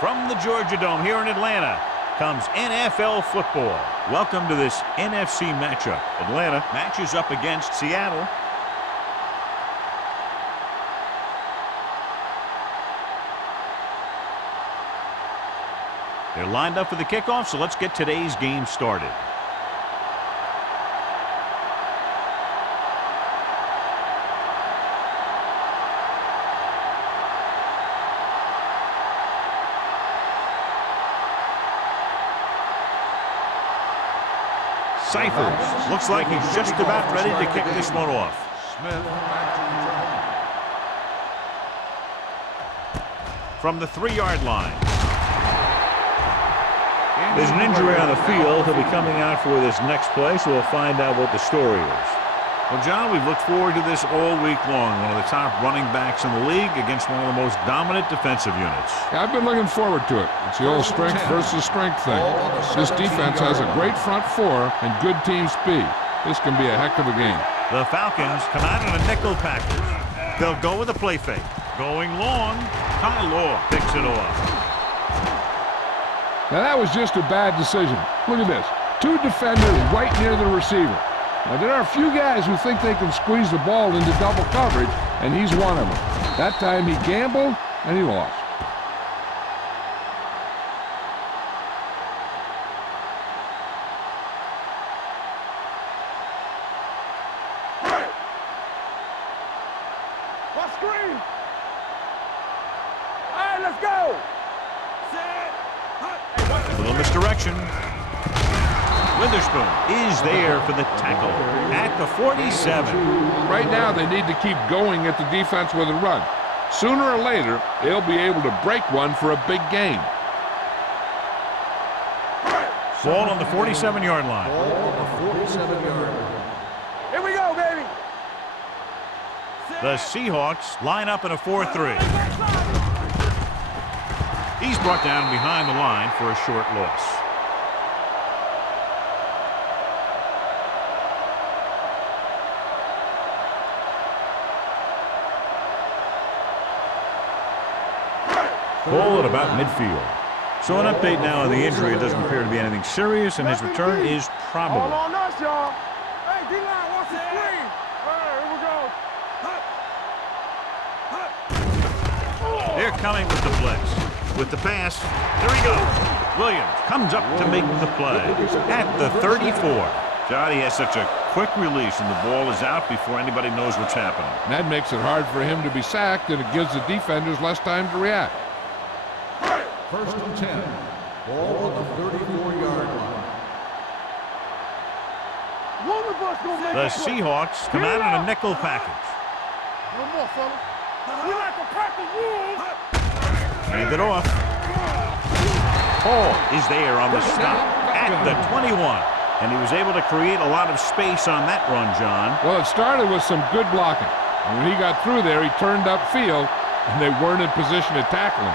From the Georgia Dome here in Atlanta comes NFL football. Welcome to this NFC matchup. Atlanta matches up against Seattle. They're lined up for the kickoff, so let's get today's game started. Cyphers. Looks like he's just about ready to kick this one off. From the 3-yard line. There's an injury on the field. He'll be coming out for this next play, so we'll find out what the story is. Well, John, we've looked forward to this all week long. One of the top running backs in the league against one of the most dominant defensive units. Yeah, I've been looking forward to it. It's the old strength versus strength thing. This defense has a great front four and good team speed. This can be a heck of a game. The Falcons come out in a nickel package. They'll go with a play fake. Going long, Tyler picks it off. Now that was just a bad decision. Look at this. 2 defenders right near the receiver. Now, there are a few guys who think they can squeeze the ball into double coverage, and he's one of them. That time he gambled, and he lost. What screen? All right, let's go. A little misdirection. Witherspoon is there for the tackle at the 47. Right now, they need to keep going at the defense with a run. Sooner or later, they'll be able to break one for a big game. Ball on the 47-yard line. Here we go, baby. The Seahawks line up in a 4-3. He's brought down behind the line for a short loss. Ball at about midfield. So an update now on the injury. It doesn't appear to be anything serious, and his return is probable. All on us, y'all. Hey, D-line, watch the screen. All right, here we go. They're coming with the blitz. With the pass, there he goes. Williams comes up to make the play at the 34. God, he has such a quick release, and the ball is out before anybody knows what's happening. And that makes it hard for him to be sacked, and it gives the defenders less time to react. 1st and 10. Ball on the 34-yard line. The Seahawks come out in a nickel package. No more, fellas. We like to practice rules. Hand it off. Hall is there on the stop at the 21. And he was able to create a lot of space on that run, John. Well, it started with some good blocking. And when he got through there, he turned upfield, and they weren't in position to tackle him.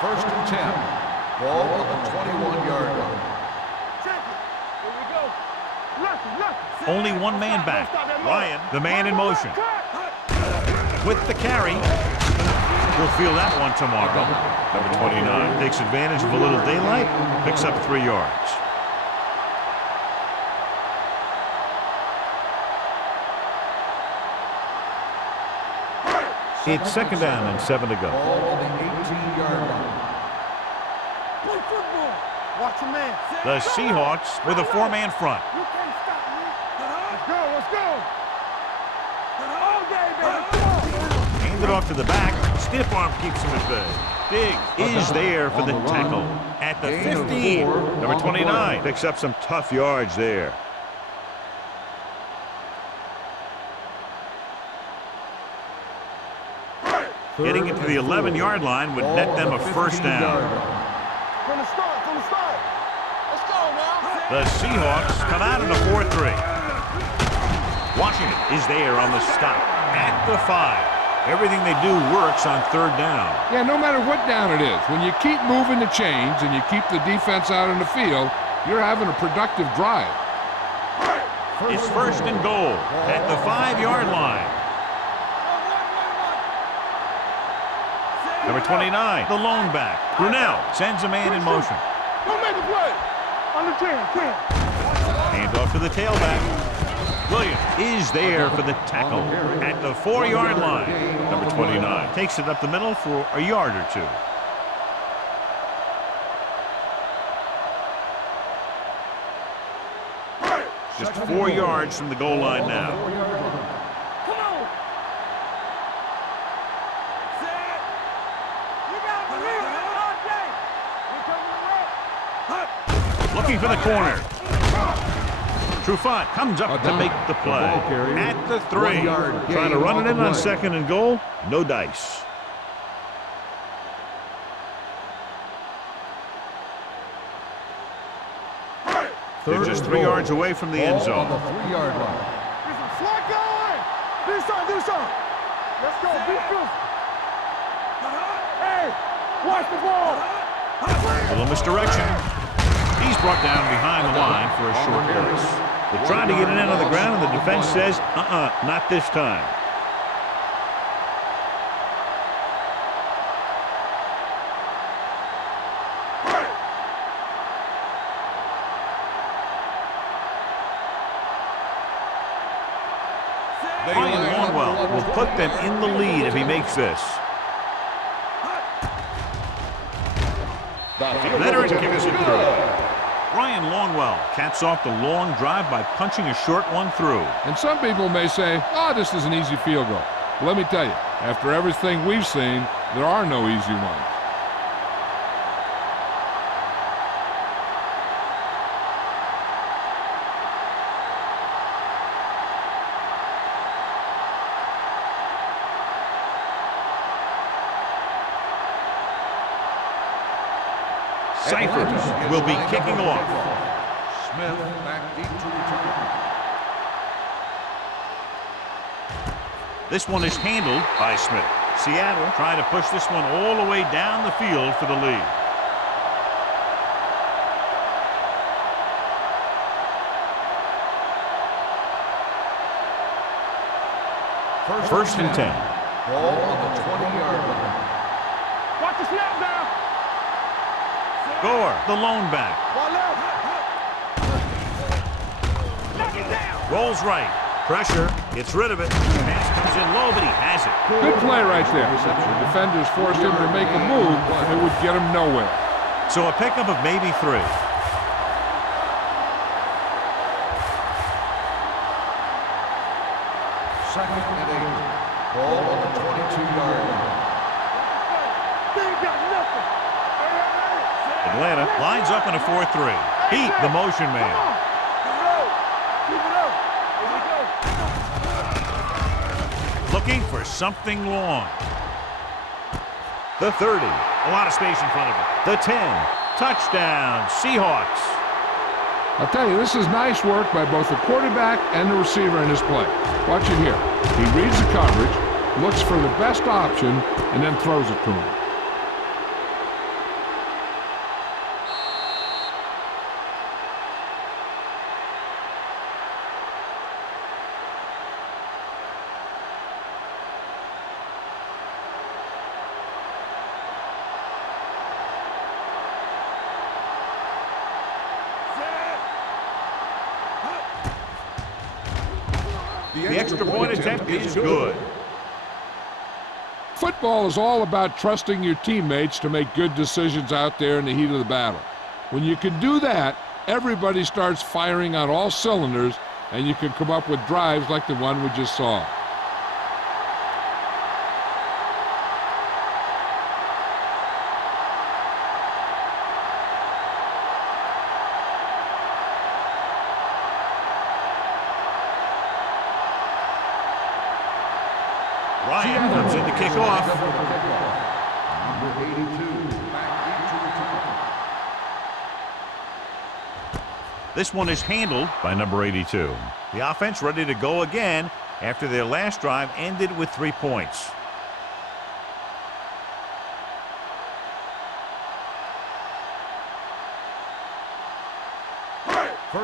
1st and 10. Ball on the 21-yard line. Here we go. Only one man back. Ryan, the man in motion. With the carry. We'll feel that one tomorrow. Number 29 takes advantage of a little daylight, picks up 3 yards. It's 2nd down and 7 to go. Ball on the 18-yard line. Play football. Watch your man. The Seahawks with a 4-man front. You can't stop me. Let's go. Let's go. All day, baby. Come on. Hand it off to the back. Stiff arm keeps him at bay. Diggs is there for the tackle at the 15. Number 29 picks up some tough yards there. Getting it to the 11-yard line would net them a first down. From the start, from the start. Let's go now. The Seahawks come out in a 4-3. Washington is there on the stop at the 5. Everything they do works on third down. Yeah, no matter what down it is, when you keep moving the chains and you keep the defense out on the field, you're having a productive drive. It's first and goal at the 5-yard line. Number 29, the lone back. Brunell sends a man in motion. Don't make a play. Under 10, 10. Hand off to the tailback. Williams is there for the tackle at the 4-yard line. Number 29 takes it up the middle for a yard or two. Just 4 yards from the goal line now. Come on. Set. You got to believe it all day. Here comes the right. Looking for the corner. Trufant comes up to make the play at the 3. Trying to run it in on second and goal. No dice. They're just 3 yards away from the end zone. On the 3-yard line. Get some slack going. Do something, do something. Let's go, be good. Hey, watch the ball. A little misdirection. He's brought down behind the line for a short pass. They're trying to get it in on the ground, and the defense says, not this time. Ryan Longwell will put them in the lead if he makes this. Leonard kicks it through. Ryan Longwell caps off the long drive by punching a short one through. And some people may say, this is an easy field goal. Well, let me tell you, after everything we've seen, there are no easy ones. Cyphers will be kicking off. Smith back deep to return. This one is handled by Smith. Seattle trying to push this one all the way down the field for the lead. First and 10. Ball on the 20-yard line. Watch the snap down. Gore, the lone back. Ball left. Knock it down. Rolls right. Pressure. Gets rid of it. Pass comes in low, but he has it. Good play right there. The defenders forced him to make a move, but it would get him nowhere. So a pickup of maybe 3. Second and 8. Ball on the 22-yard line. They ain't got nothing. Atlanta lines up in a 4-3. Heat, the motion man. Keep it up. Here we go. Looking for something long. The 30. A lot of space in front of him. The 10. Touchdown, Seahawks. I'll tell you, this is nice work by both the quarterback and the receiver in this play. Watch it here. He reads the coverage, looks for the best option, and then throws it to him. The extra point attempt is good. Football is all about trusting your teammates to make good decisions out there in the heat of the battle. When you can do that, everybody starts firing on all cylinders, and you can come up with drives like the one we just saw. Ryan comes in to kick off. Number 82, back into return. This one is handled by number 82. The offense ready to go again after their last drive ended with 3 points.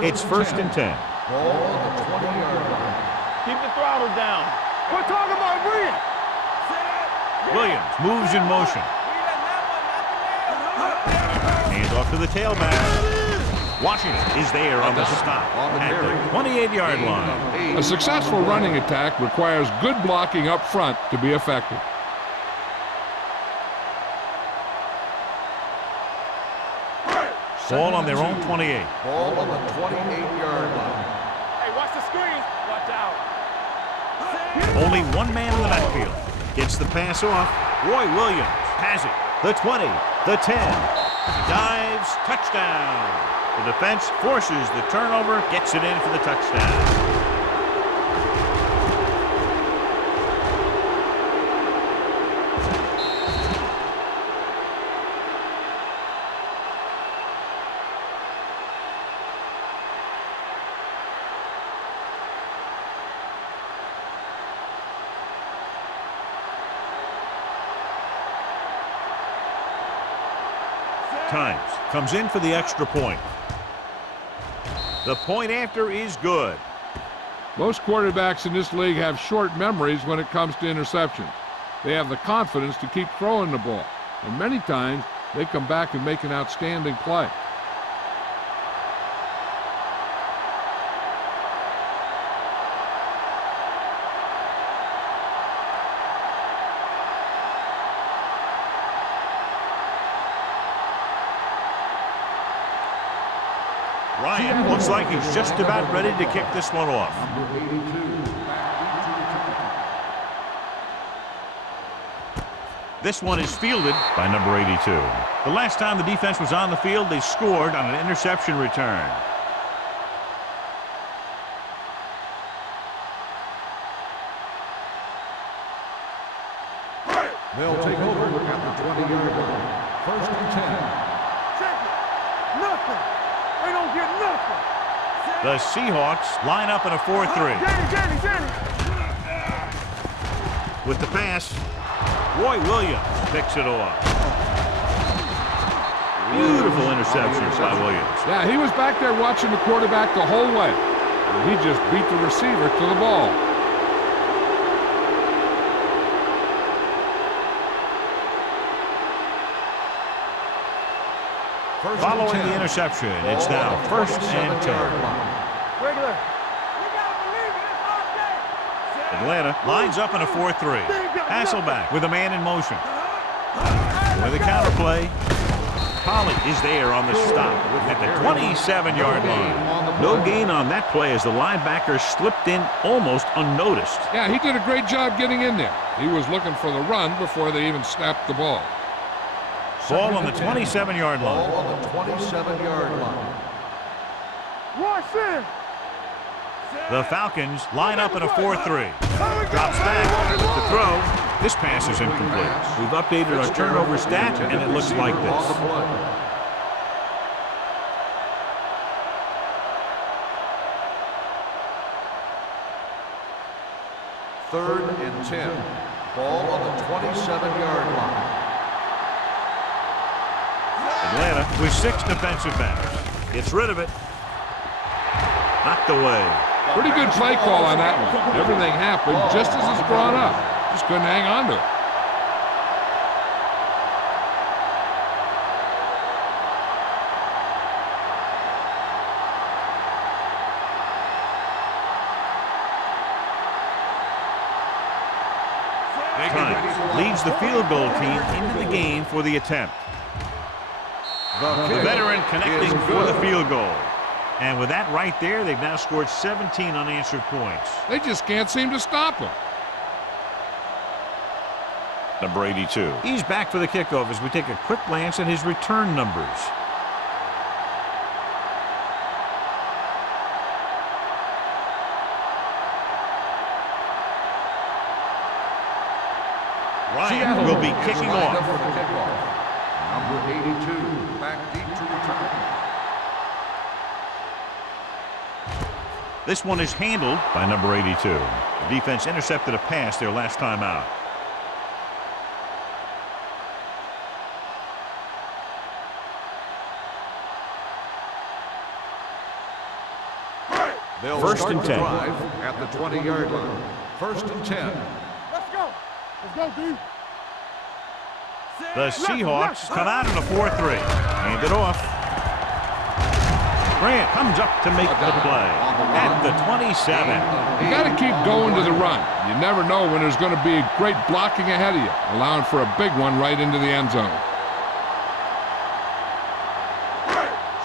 It's first and 10. Ball on the 20-yard line. Keep the throttle down. We're talking about Williams. Williams moves in motion. Hands off to the tailback. Washington is there on the stop at the 28-yard line. A successful running attack requires good blocking up front to be effective. Ball on their own 28. Ball on the 28-yard line. Hey, watch the screen. Watch out. Only one man in the backfield. Gets the pass off. Roy Williams has it. The 20, the 10. Dives, touchdown. The defense forces the turnover, gets it in for the touchdown. Times comes in for the extra point. The point after is good. Most quarterbacks in this league have short memories when it comes to interceptions. They have the confidence to keep throwing the ball, and many times they come back and make an outstanding play. Ryan looks like he's just about ready to kick this one off. Number 82, back into return. This one is fielded by number 82. The last time the defense was on the field, they scored on an interception return. They'll take over at the 20-yard line. First and 10. Check it. Nothing. They don't get nothing. The Seahawks line up in a 4-3. Jenny. With the pass, Roy Williams picks it off. Beautiful interceptions by Williams. Yeah, he was back there watching the quarterback the whole way. And he just beat the receiver to the ball. Following the interception, it's now first and 10. Regular. We gotta believe it. It's our day. Atlanta lines up in a 4-3. Hasselback with a man in motion. With a counterplay. Polley is there on the stop at the 27-yard line. No gain on that play as the linebacker slipped in almost unnoticed. Yeah, he did a great job getting in there. He was looking for the run before they even snapped the ball. Ball on the 27-yard line. Ball on the 27-yard line. Watch this. The Falcons line up in a 4-3. Drops back with the throw. This pass is incomplete. We've updated our turnover stat, and it looks like this. Third and 10. Ball on the 27-yard line. Atlanta with 6 defensive backs. Gets rid of it. Knocked away. Pretty good play call on that one. Everything happened just as it's brought up. Just couldn't hang on to it. Time leads the field goal team into the game for the attempt. The veteran connecting for the field goal. And with that right there, they've now scored 17 unanswered points. They just can't seem to stop him. Number 82. He's back for the kickoff as we take a quick glance at his return numbers. kicking lined off. up for the kickoff. Number 82, back deep to return. This one is handled by number 82. The defense intercepted a pass their last time out. They'll First start and the 10. drive at the 20-yard line. First and 10. Let's go. Let's go, D. The Seahawks come out in a 4-3. Hand it off. Grant comes up to make the play at the 27. You got to keep going to the run. You never know when there's going to be great blocking ahead of you, allowing for a big one right into the end zone.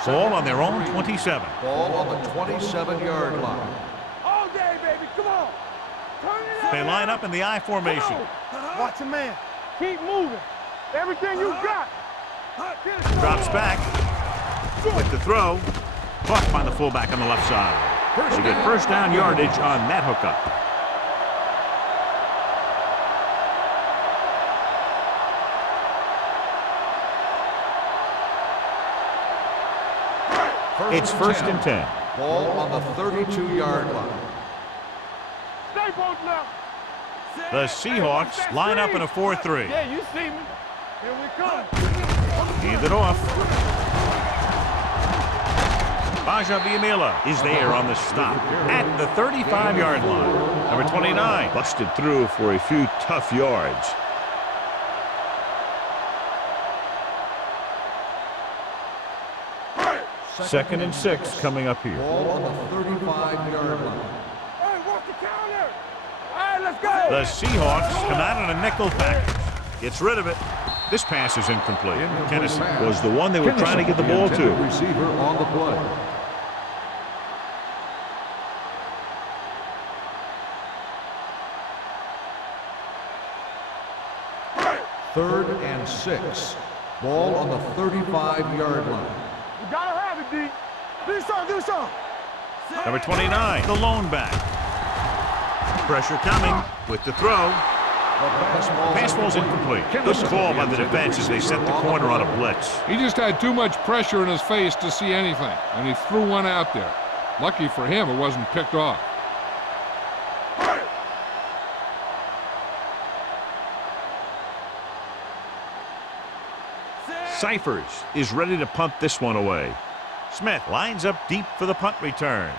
Ball on their own 27. Ball on the 27-yard line. All day, baby. Come on. Turn it up. They line up in the I formation. Watch a man. Keep moving. Everything you got. Drops back with the throw. Caught by the fullback on the left side. They get first down yardage on that hookup. It's first and 10. Ball on the 32-yard line. Stay both left. The Seahawks line up in a 4-3. Yeah, you see me. Here we come. Hand it off. Baja Villamila is there on the stop at the 35-yard line. Number 29 busted through for a few tough yards. Second and 6 coming up here. Ball on the 35-yard line. Hey, watch the counter. All right, let's go. The Seahawks come out on a nickel package. Gets rid of it. This pass is incomplete. Tennessee was the one they were trying to get the ball to. Receiver on the play. Third and 6. Ball on the 35-yard line. You gotta have it, D. Do something, do something. Number 29, the lone back. Pressure coming with the throw. Pass ball's incomplete. Good call by the defense as they set the corner on a blitz. He just had too much pressure in his face to see anything, and he threw one out there. Lucky for him, it wasn't picked off. Cyphers is ready to punt this one away. Smith lines up deep for the punt return.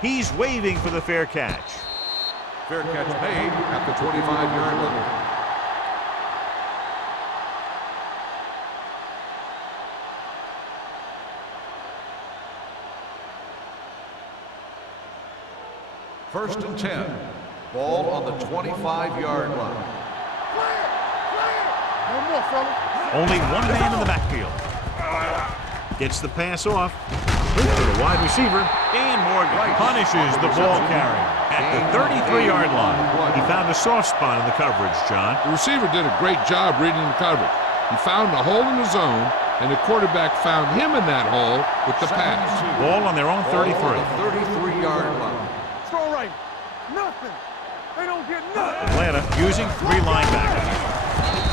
He's waving for the fair catch. Fair catch made at the 25-yard line. First and 10. Ball on the 25-yard line. No more, fella. Only one man in the backfield. Gets the pass off. To the wide receiver. Dan Morgan punishes the ball carrier at the 33-yard line. He found a soft spot in the coverage, John. The receiver did a great job reading the coverage. He found a hole in the zone, and the quarterback found him in that hole with the pass. Ball on their own 33. Ball on the 33-yard line. Throw right. Nothing. They don't get nothing. Atlanta using 3 linebackers.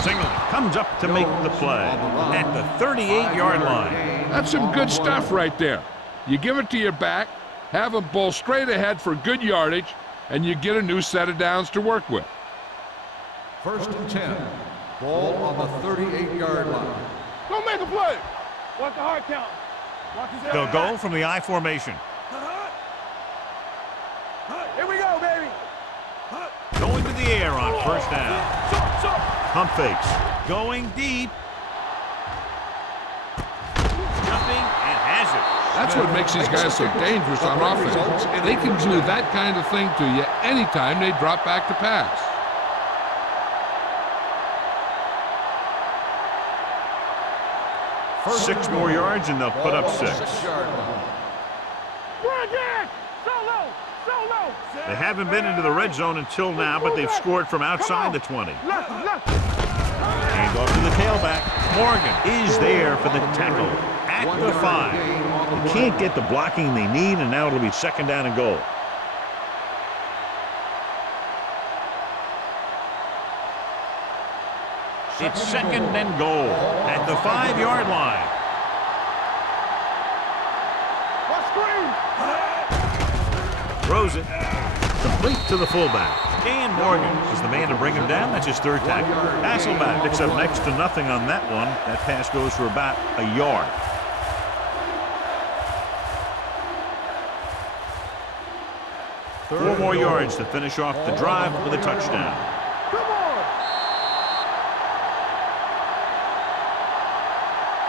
Singleton comes up to make the play at the 38-yard line. That's some good stuff right there. You give it to your back, have him bowl straight ahead for good yardage, and you get a new set of downs to work with. First and 10. Ball on the 38-yard line. Don't make a play. Watch the hard count. Watch his They'll go from the I formation. Here we go, baby. Going to the air on first down. Pump fakes. Going deep. Jumping and has it. That's what makes these guys so dangerous on offense. They can do that kind of thing to you anytime they drop back to pass. First 6 more yards and they'll put up Ball on the 6. 6-yard line. We're again. So low. So low. They haven't been into the red zone until now, but they've scored from outside the 20. Left. Hand off to the tailback. Morgan is there for the tackle at the 5. They can't get the blocking they need, and now it'll be second down and goal. It's second and goal at the 5-yard line. Throws it. Complete to the fullback. Dan Morgan is the man to bring him down. That's his third tackle. Hasselback picks up next to nothing on that one. That pass goes for about a yard. Four more yards to finish off the drive with a touchdown.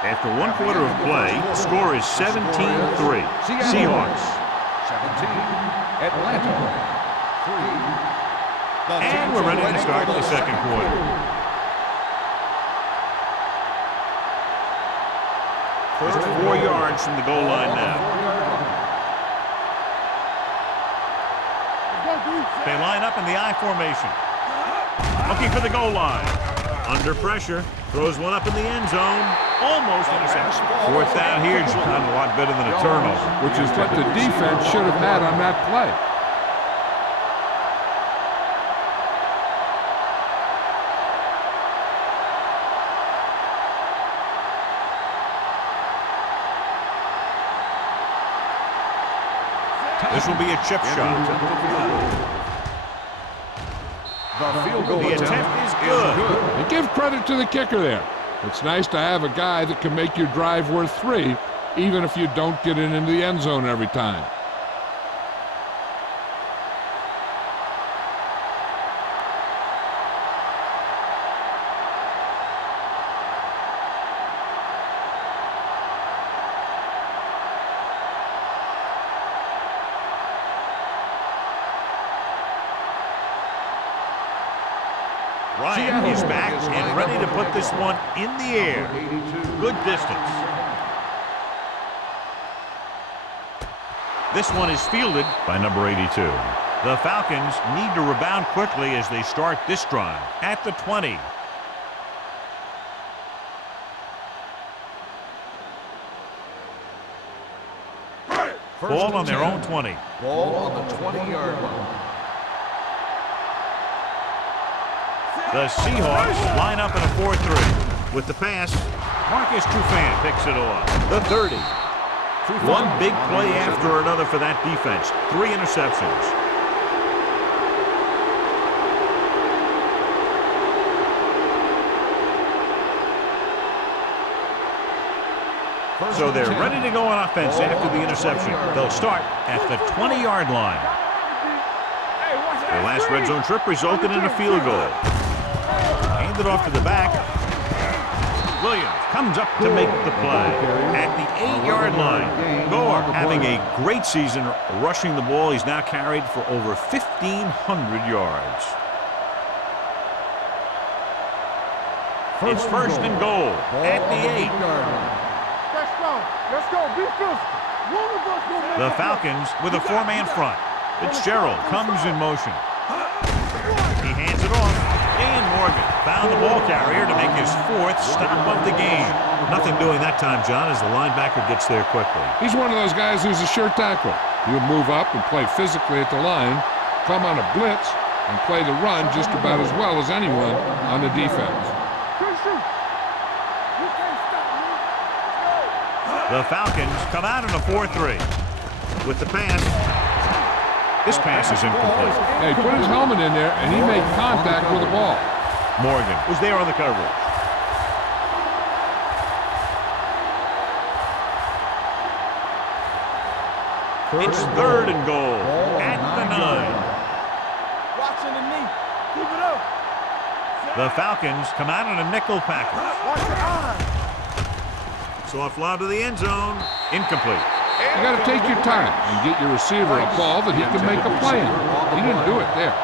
After 1 quarter of play, the score is 17-3. Seahawks. 17, Atlanta. 3. And we're ready to start the second quarter. Just 4 yards from the goal line now. They line up in the I formation. Looking for the goal line. Under pressure. Throws one up in the end zone. Almost interception. Fourth down here, John, a lot better than a turnover. Which is what the defense should have had on that play. This will be a chip shot. The field goal The attempt is good. And give credit to the kicker there. It's nice to have a guy that can make your drive worth 3, even if you don't get it into the end zone every time. Ryan is back and ready to put this one in the air. Good distance. This one is fielded by number 82. The Falcons need to rebound quickly as they start this drive at the 20. Ball on their own 20. Ball on the 20-yard line. The Seahawks line up in a 4-3. With the pass, Marcus Trufant picks it off. The 30. One big play after another for that defense. 3 interceptions. So they're ready to go on offense after the interception. They'll start at the 20-yard line. The last red zone trip resulted in a field goal. Handed off to the back. Williams comes up to make the play at the 8-yard line. Gore having a great season rushing the ball. He's now carried for over 1,500 yards. It's first and goal at the 8. Let's go. Be physical. The Falcons with a 4-man front. Fitzgerald comes in motion. He hands it off. Dan Morgan found the ball carrier to make his 4th stop of the game. Nothing doing that time, John, as the linebacker gets there quickly. He's one of those guys who's a sure tackle. He'll move up and play physically at the line, come on a blitz, and play the run just about as well as anyone on the defense. The Falcons come out in a 4-3. With the pass. This pass is incomplete. He put his helmet in there, and he made contact with the ball. Morgan was there on the coverage. It's third and goal at the 9. Watching the knee. Keep it up. The Falcons come out in a nickel package. Watch your eyes. Soft lob to the end zone. Incomplete. You got to take your time and get your receiver a ball that he can make a play in. He didn't do it there.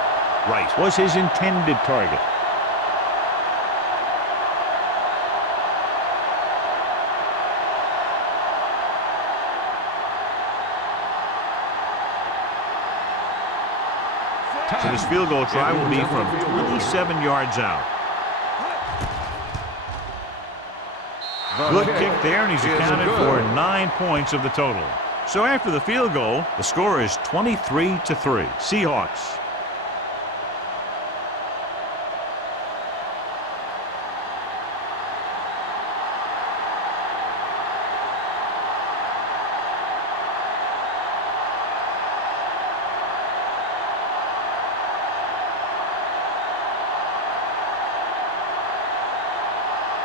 Right was his intended target. So this field goal try will be from 27 yards out. Good kick there, and he's accounted for 9 points of the total. So after the field goal, the score is 23-3. Seahawks.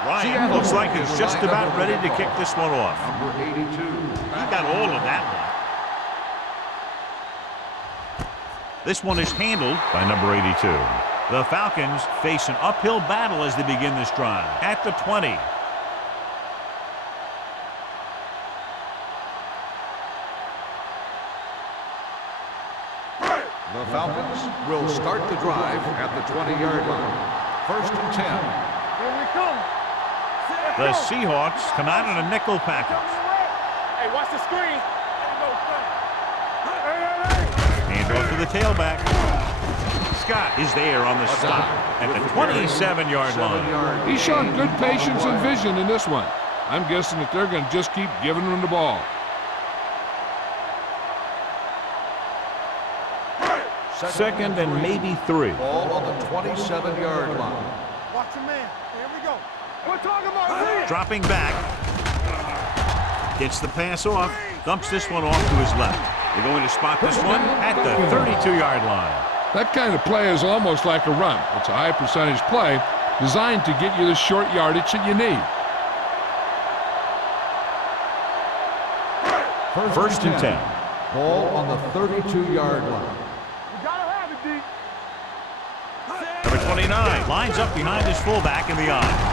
Ryan looks like he's just about ready to kick this one off. Number 82. He got all of that one. This one is handled by number 82. The Falcons face an uphill battle as they begin this drive at the 20. The Falcons will start the drive at the 20-yard line. First and 10. Here we come. The Seahawks come out in a nickel package. Hey, watch the screen. Hands off to the tailback. Scott is there on the stop at the 27-yard line. He showed good patience and vision in this one. I'm guessing that they're going to just keep giving him the ball. Second and maybe 3. Ball on the 27-yard line. Watch your man. Here we go. We're talking about Dropping back. Gets the pass off. Dumps this one off to his left. They're going to spot this one at the 32-yard line. That kind of play is almost like a run. It's a high percentage play designed to get you the short yardage that you need. First and 10. Ball on the 32-yard line. You gotta have it, D. Number 29 lines up behind his fullback in the eye.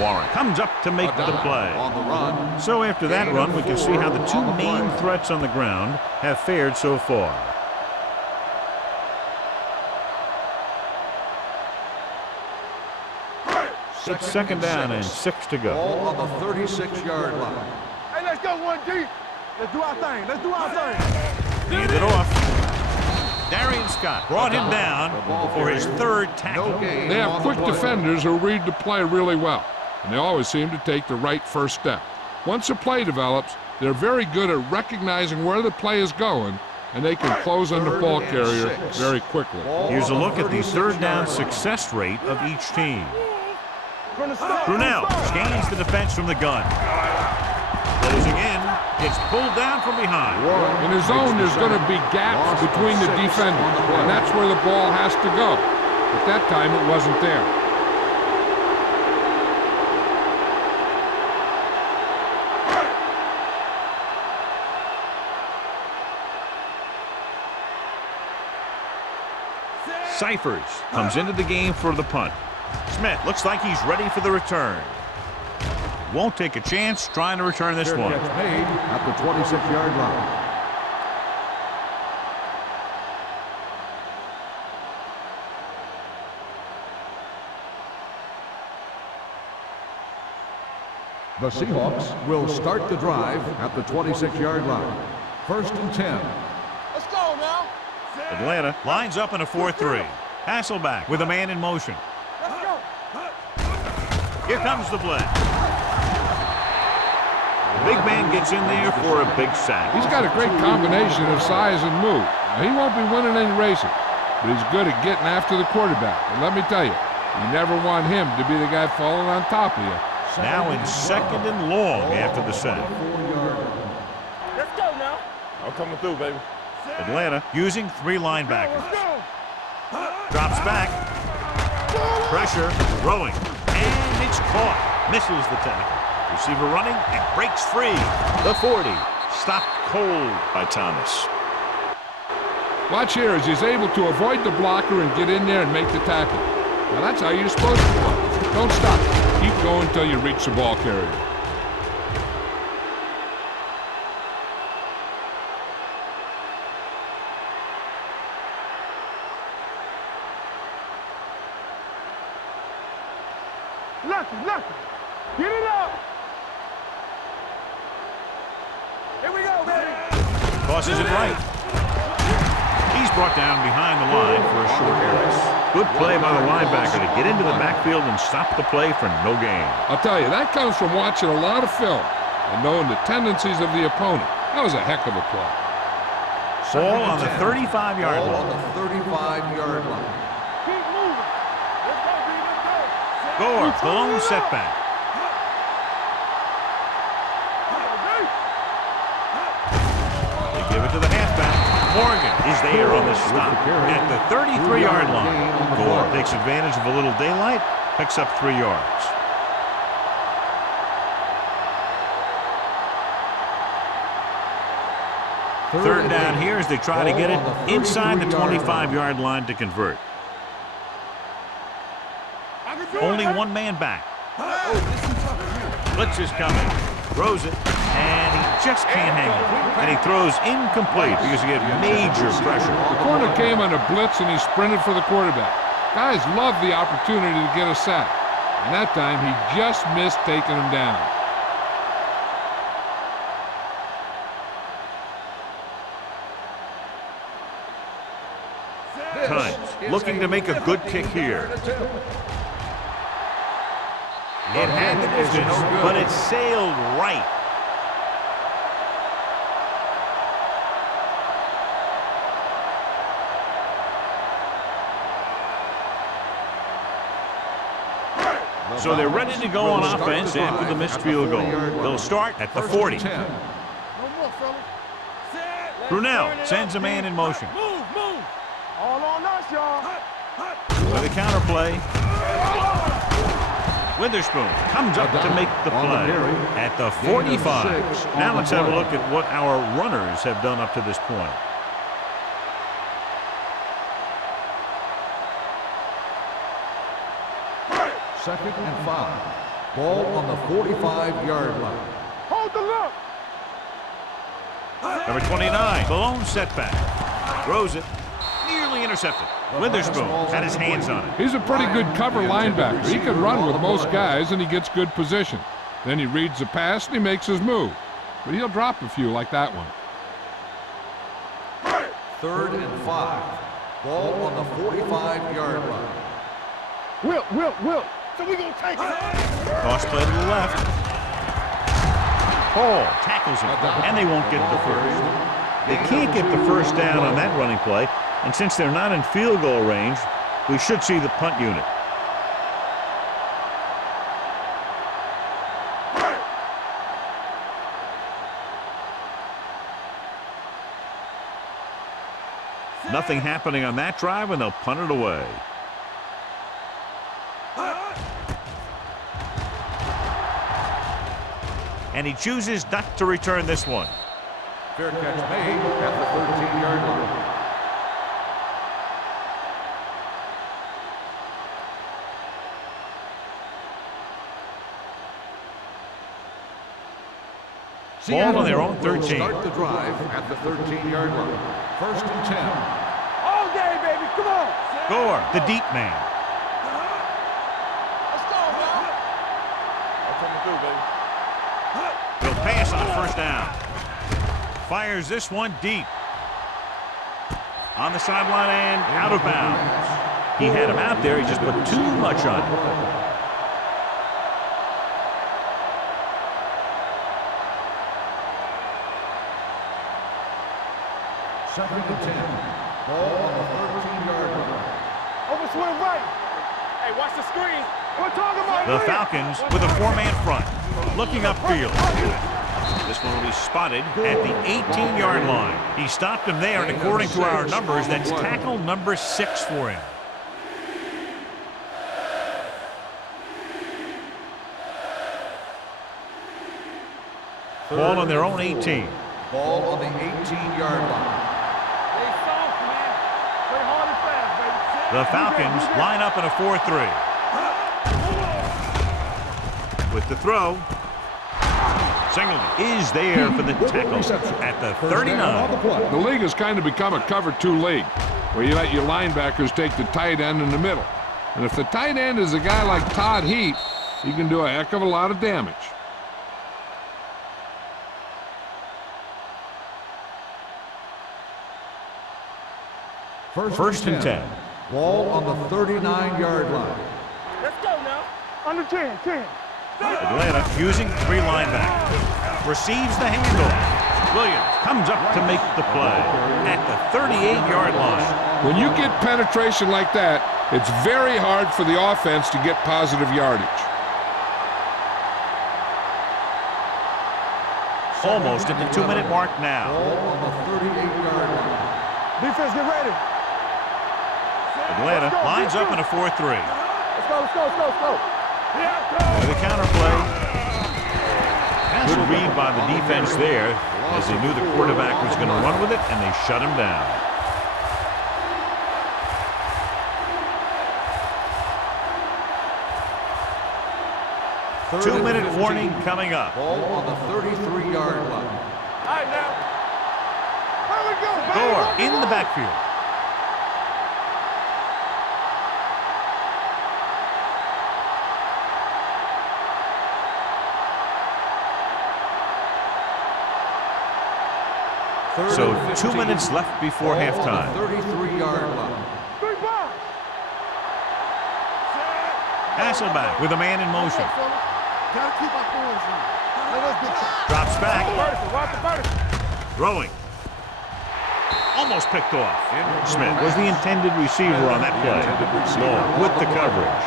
Warren comes up to make the play. On the run. So after that run, we can see how the two main threats on the ground have fared so far. It's second down and 6 to go. Ball on the 36-yard line. Hey, let's go, 1D. Let's do our thing. Let's do our thing. Hand it off. Darian Scott brought him down for his third tackle. They have quick defenders who read the play really well, and they always seem to take the right first step. Once a play develops, they're very good at recognizing where the play is going, and they can close on the ball carrier very quickly. Here's a look at the third down success rate of each team. Brunell scans the defense from the gun. Closing in, gets pulled down from behind. In his zone, there's going to be gaps between the defenders, and that's where the ball has to go. At that time, it wasn't there. Cyphers comes into the game for the punt. Smith looks like he's ready for the return. Won't take a chance trying to return this one. Gets made at the 26-yard line. The Seahawks will start the drive at the 26-yard line. First and 10. Let's go now. Atlanta lines up in a 4-3. Hasselback with a man in motion. Let's go. Here comes the blitz. The big man gets in there for a big sack. He's got a great combination of size and move. Now, he won't be winning any races, but he's good at getting after the quarterback. And let me tell you, you never want him to be the guy falling on top of you. Now in second and long after the sack. Let's go now. I'm coming through, baby. Atlanta using 3 linebackers. Drops back. Pressure, throwing, and it's caught. Misses the tackle. Receiver running and breaks free. The 40 stopped cold by Thomas. Watch here as he's able to avoid the blocker and get in there and make the tackle. Now that's how you're supposed to play. Don't stop. Keep going until you reach the ball carrier. Lucky. Get it up. Here we go, baby. Tosses it right. He's brought down behind the line for a short pass. Good play by the linebacker to get into the backfield and stop the play for no gain. I'll tell you, that comes from watching a lot of film and knowing the tendencies of the opponent. That was a heck of a play. Ball on the 35-yard Ball on line. the 35-yard line. Keep moving. Let's go, B. Let's go. Gore, the lone setback. They give it to the halfback. Morgan is there on the stop at the 33-yard line. Gore takes advantage of a little daylight, picks up 3 yards. Third down here as they try to get it inside the 25-yard line to convert. Only one man back. Blitz is coming. Throws it, and he just can't hang it. And he throws incomplete because he had major pressure. The corner came on a blitz, and he sprinted for the quarterback. Guys love the opportunity to get a sack. And that time, he just missed taking him down. Times looking to make a good kick here. It had the distance, but it sailed right. So they're ready to go on offense after the missed field goal. They'll start at the 40. Brunel sends a man in motion. Move. All on us, y'all. With a counter play. Witherspoon comes up to make the play at the 45. Now let's have a look at what our runners have done up to this point. Second and 5. Ball on the 45-yard line. Hold the look. Number 29, the lone setback. Throws it. Nearly intercepted. Witherspoon had his hands on it. He's a pretty good cover linebacker. He can run with most guys, and he gets good position. Then he reads the pass, and he makes his move. But he'll drop a few like that one. Third and 5. Ball on the 45-yard line. Will. So we gonna take it. Toss play to the left. Hall tackles it, and they won't get the first. They can't get the first down on that running play, and since they're not in field goal range, we should see the punt unit. Nothing happening on that drive, and they'll punt it away. And he chooses not to return this one. Fair catch made at the 13-yard line. Ball on their own 13. Start the drive at the 13-yard line. First and 10. All day, baby. Come on. Gore, the deep man. Let's go, man. That's what we do, baby. He'll pass on first down. Fires this one deep. On the sideline and out of bounds. He had him out there. He just put too much on it. Second and 10. Ball on the 13-yard line. Over swing right. Hey, watch the screen. We're talking about The Falcons with a four-man front. Looking upfield. This one will be spotted at the 18-yard line. He stopped him there, and according to our numbers, that's tackle number 6 for him. Ball on their own 18. Ball on the 18-yard line. Stay soft, man. Play hard and fast, baby. The Falcons line up in a 4-3. With the throw. Singleton is there for the tackle at the 39. The league has kind of become a cover 2 league, where you let your linebackers take the tight end in the middle. And if the tight end is a guy like Todd Heap, he can do a heck of a lot of damage. First and 10. Ball on the 39-yard line. Let's go now. Under 10. Atlanta using 3 linebackers. Receives the handoff. Williams comes up to make the play at the 38-yard line. When you get penetration like that, it's very hard for the offense to get positive yardage. Almost at the 2-minute mark now. Ball on the 38-yard line. Defense, get ready. Atlanta lines up in a 4-3. Let's go. With a counter play. Pass Good read by the defense there, as they knew the quarterback was going to run with it, and they shut him down. Two-minute warning coming up. Ball on the 33-yard line. All right, now. Here we go, baby. Gore in the backfield. So 2 minutes left before halftime. 33-yard line. 3 balls. Hasselback with a man in motion. Gotta keep our boys in. Let us get you. Drops back. Vertical, watch the vertical. Throwing. Almost picked off. Smith was the intended receiver on that play. Long with the coverage.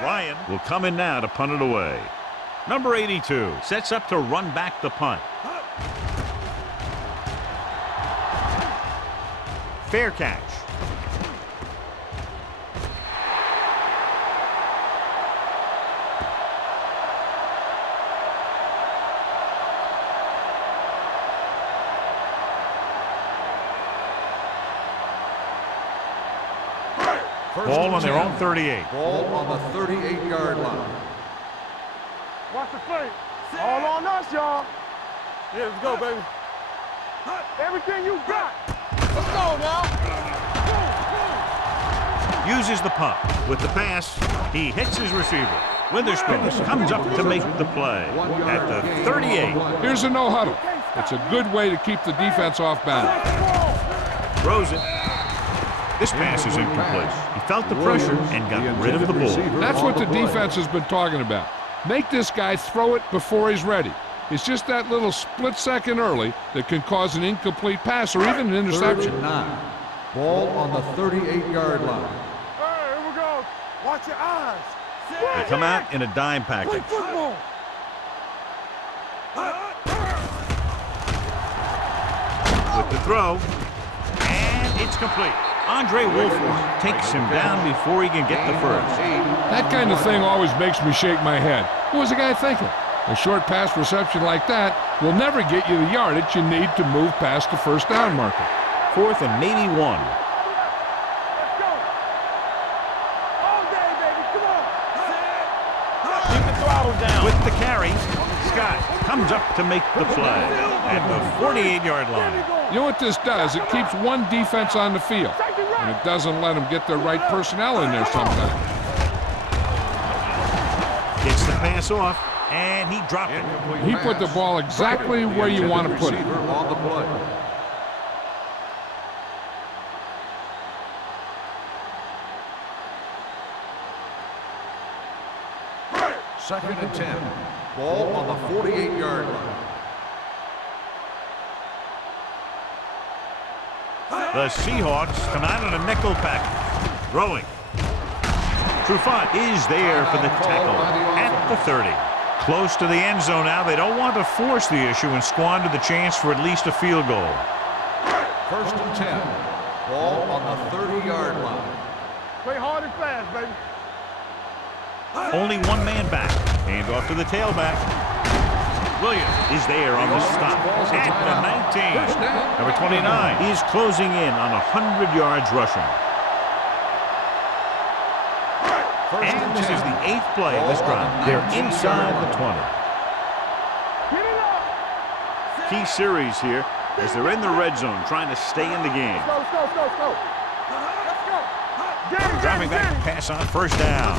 Ryan will come in now to punt it away. Number 82 sets up to run back the punt. Fair catch. Ball on their own 38. Ball on the 38-yard line. Watch the play. All on us, y'all. Yeah, let's go, baby. Everything you got. Let's go now. Uses the pump. With the pass, he hits his receiver. Witherspoon comes up to make the play at the 38. Here's a no huddle. It's a good way to keep the defense off balance. Throws it. This pass is incomplete. He felt the pressure and got rid of the ball. That's what the defense has been talking about. Make this guy throw it before he's ready. It's just that little split second early that can cause an incomplete pass or even an interception. 39. Ball on the 38-yard line. Hey, here we go. Watch your eyes. They come out in a dime package. Play football. With the throw, and it's complete. Andre Wolford takes him down before he can get the first. That kind of thing always makes me shake my head. What was the guy thinking? A short pass reception like that will never get you the yardage you need to move past the first down marker. 4th and maybe 1. Let's go. All day, baby. Come on. Keep the throttle down. With the carry, Scott comes up to make the play at the 48-yard line. You know what this does? It keeps one defense on the field, and it doesn't let them get the right personnel in there sometimes. Gets the pass off, and he dropped it. He put the ball exactly where you want to put it. On the play. Second and 10. Ball on the 48-yard line. The Seahawks come out in a nickel package. Throwing. Trufant is there for the tackle at the 30. Close to the end zone now. They don't want to force the issue and squander the chance for at least a field goal. First and 10. Ball on the 30-yard line. Play hard and fast, baby. Only one man back. Hand off to the tailback. Williams is there on the stop at the 19. Number 29 is closing in on 100 yards rushing. And this is the 8th play of this drive. They're inside the 20. Get it up. Key series here as they're in the red zone trying to stay in the game. Let's go, let's go, let's go. Let's go. Danny, Driving back, pass on first down.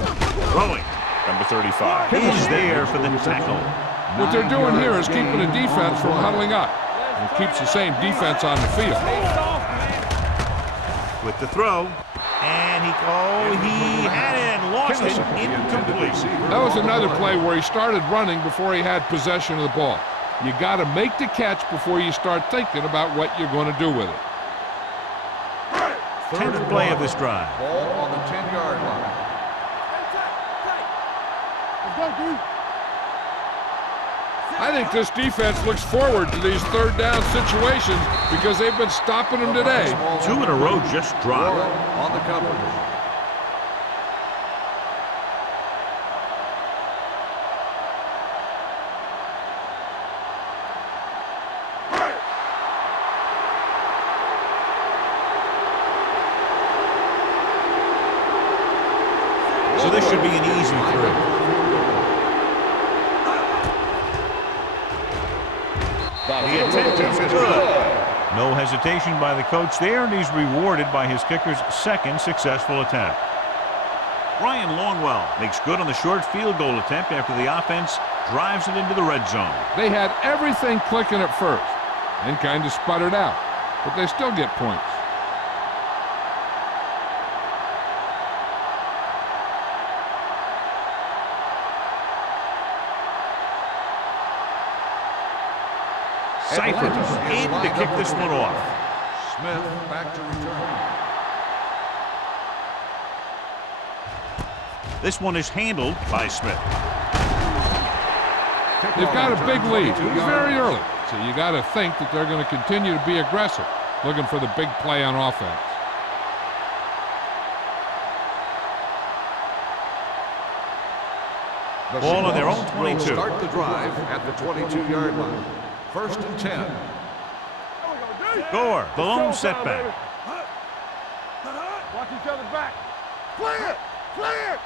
Throwing. Number 35 is there for the tackle. What they're doing here is keeping the defense from huddling up. And it keeps the same defense on the field. With the throw, and he had it and lost it, incomplete. That was another play where he started running before he had possession of the ball. You got to make the catch before you start thinking about what you're going to do with it. 10th play of this drive. Ball on the 10-yard line. Let's go, dude. I think this defense looks forward to these third down situations because they've been stopping them today. 2 in a row just dropped. On the coverage. So this should be an easy throw. The attempt is good. No hesitation by the coach there, and he's rewarded by his kicker's second successful attempt. Ryan Longwell makes good on the short field goal attempt after the offense drives it into the red zone. They had everything clicking at first and kind of sputtered out, but they still get points. Seifert in to kick this one off. Smith back to return. This one is handled by Smith. They've got a big lead. It's very early, so you got to think that they're going to continue to be aggressive, looking for the big play on offense. Ball on their own 22. Start the drive at the 22-yard line. 1st and 10. Gore, the lone setback. Watch each other back. Clear! Clear!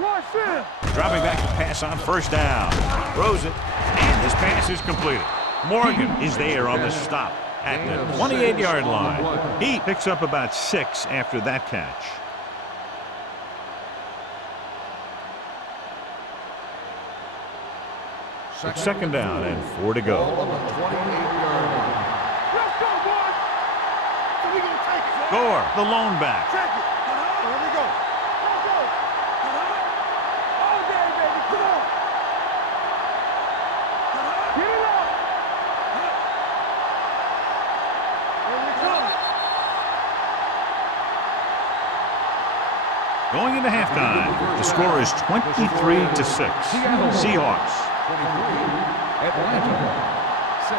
Rush in! Dropping back to pass on 1st down. Throws it, and this pass is completed. Morgan is there on the stop at the 28-yard line. He picks up about 6 after that catch. It's 2nd down and 4 to go. On the 28-yard line. Let's go, boys! So we gonna take it. Gore, the lone back. Check it. Here we go. Let's go. All day, baby. Come on. Get it up. Here we come. Going into halftime, the score is 23-6. Seahawks. 23, Atlanta, 6.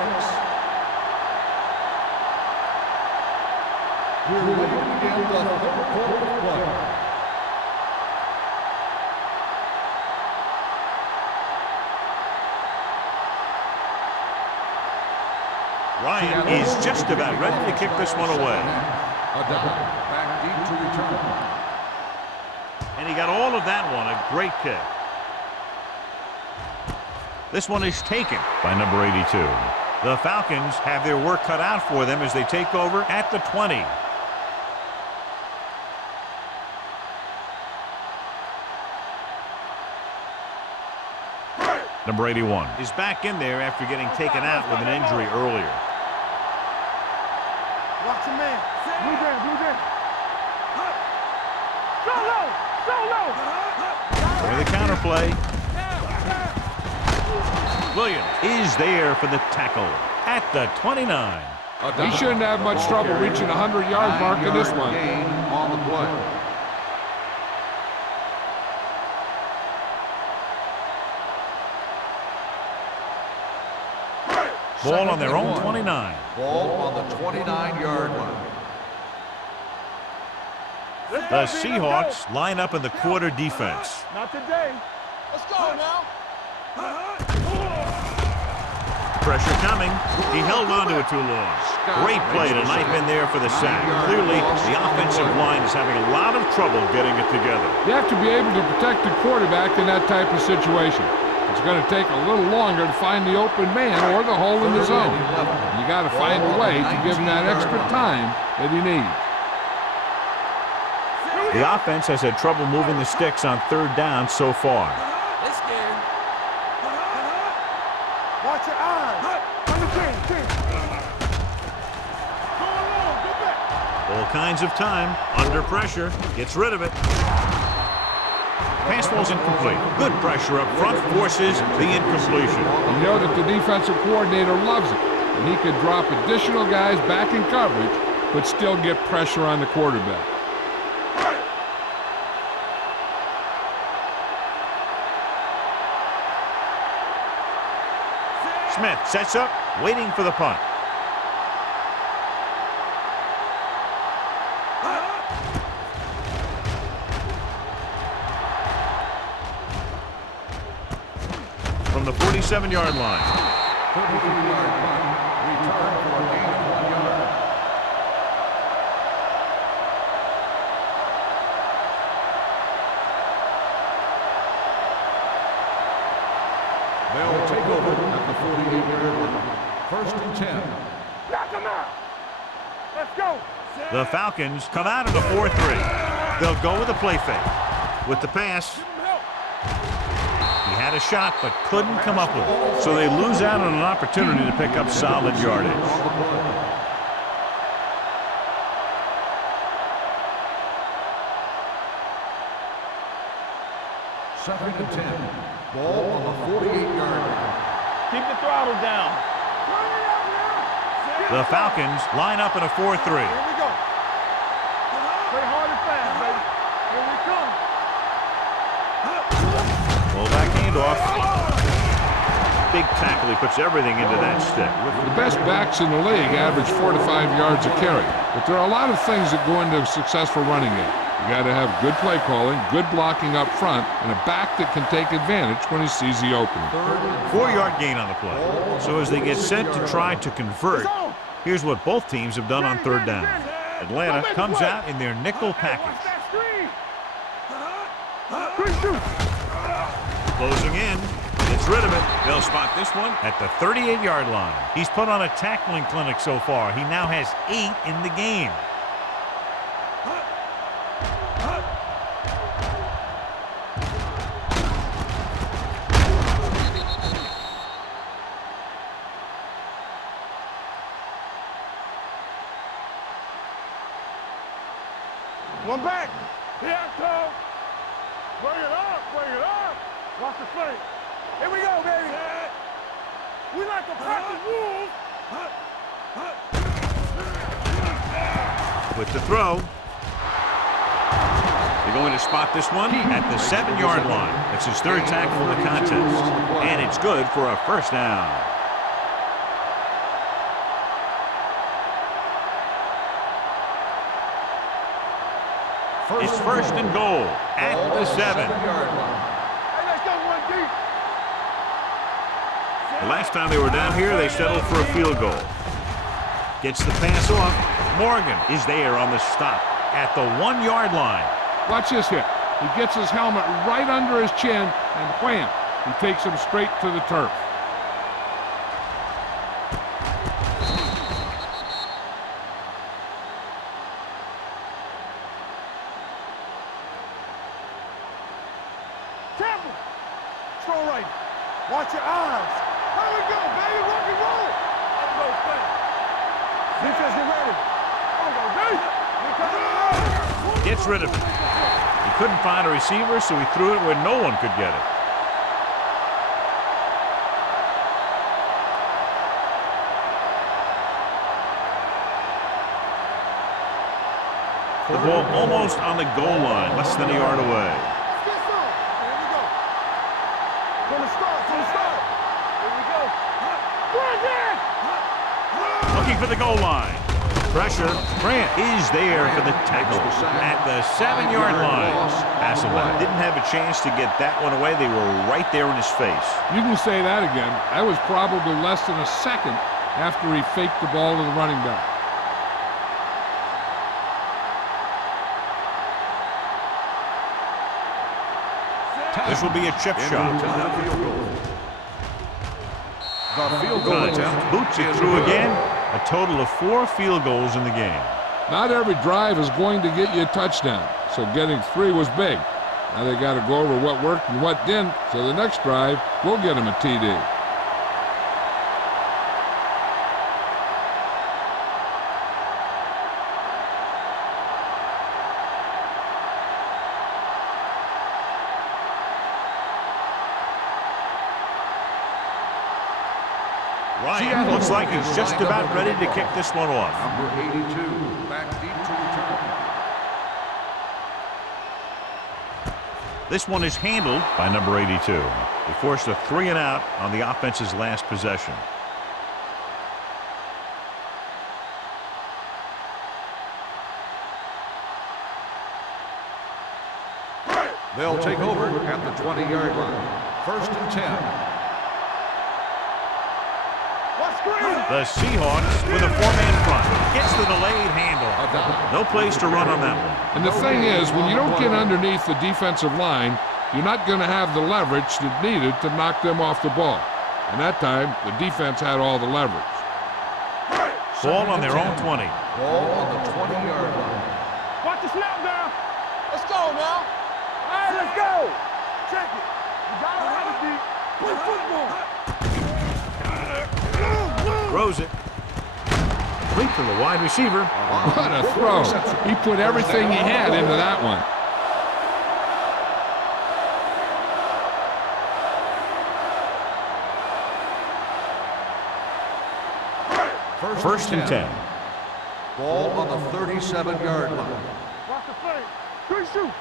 We're ready to begin the 3rd quarter of play. Ryan is just about ready to kick this one away. Adama back deep to return. And he got all of that one, a great kick. This one is taken by number 82. The Falcons have their work cut out for them as they take over at the 20. Number 81 is back in there after getting taken out with an injury earlier. Watch your man. Blue jam, blue jam. So low, so low. For the counterplay. Williams is there for the tackle at the 29. He shouldn't have much trouble reaching the 100-yard mark in this one. Gain on the play. Ball on their own 29. Ball on the 29-yard line. The Seahawks line up in the quarter defense. Not today. Let's go now. Pressure coming. He held on to it too long. Great play to knife in there for the sack. Clearly, the offensive line is having a lot of trouble getting it together. You have to be able to protect the quarterback in that type of situation. It's going to take a little longer to find the open man or the hole in the zone. You got to find a way to give him that extra time that he needs. The offense has had trouble moving the sticks on 3rd down so far. They're scared. Watch your eyes. On the team. Go along, go back. All kinds of time, under pressure, gets rid of it. Pass ball's incomplete. Good pressure up front forces the incompletion. You know that the defensive coordinator loves it, and he could drop additional guys back in coverage, but still get pressure on the quarterback. Smith sets up, waiting for the punt. From the 47-yard line. 33-yard punt. Return for a gain of 1 yard. They'll take over at the 48-yard line. 1st and 10. Knock him out. Let's go. The Falcons come out in a 4-3. They'll go with a play fake. With the pass, he had a shot but couldn't come up with it. So they lose out on an opportunity to pick up solid yardage. 2nd and 10. Ball on the 48-yard line. Keep the throttle down. The Falcons line up in a 4-3. Here we go. Play hard and fast, baby. Here we come. Pull back handoff. Big tackle. He puts everything into that stick. The best backs in the league average 4 to 5 yards a carry. But there are a lot of things that go into a successful running game. You got to have good play calling, good blocking up front, and a back that can take advantage when he sees the opening. 4-yard gain on the play. So as they get set to try to convert, here's what both teams have done on 3rd down. Atlanta comes out in their nickel package. Closing in. Gets rid of it. They'll spot this one at the 38-yard line. He's put on a tackling clinic so far. He now has 8 in the game. One back. Here I come. Bring it up. Bring it up. Watch the play. Here we go, baby. We like a pack of wolves. With the throw. They're going to spot this one at the 7-yard line. That's his 3rd tackle of the contest. And it's good for a 1st down. It's 1st and goal at the 7. Hey, let's go one deep. The last time they were down here, they settled for a field goal. Gets the pass off. Morgan is there on the stop at the 1-yard line. Watch this hit. He gets his helmet right under his chin, and wham, he takes him straight to the turf. Temple. Throw right. Watch your eyes. There we go, baby. Rock and roll. Let's go, fast. Defense, get ready. There we go, baby. Gets rid of it. He couldn't find a receiver, so he threw it where no one could get it. The ball almost on the goal line, less than a yard away. Get some. Here we go. From the start. Here we go. Bring it. Looking for the goal line. Pressure. Grant is there for the tackle at the 7-yard line. Hasselbeck didn't have a chance to get that one away. They were right there in his face. You can say that again. That was probably less than a second after he faked the ball to the running back. This will be a chip shot. The field goal attempt. Boots it through again. A total of 4 field goals in the game. Not every drive is going to get you a touchdown, so getting 3 was big. Now they got to go over what worked and what didn't, so the next drive will get him a TD. Ryan looks like he's just about ready to kick this one off. Number 82, back deep to return. This one is handled by number 82. They forced a 3 and out on the offense's last possession. They'll take over at the 20-yard line. 1st and 10. The Seahawks with a 4-man front. Gets the delayed handle. No place to run on that one. And the thing is, when you don't get underneath the defensive line, you're not going to have the leverage that needed to knock them off the ball. And that time, the defense had all the leverage. Ball on their own 20. Ball on the 20-yard line. Watch the snap now. Let's go now. All right, let's go. Check it. You got to have it, D. Play football. Throws it. Complete to the wide receiver. What a throw. He put everything he had into that one. First and 10. Ball on the 37-yard line. Watch the play. Good shoot.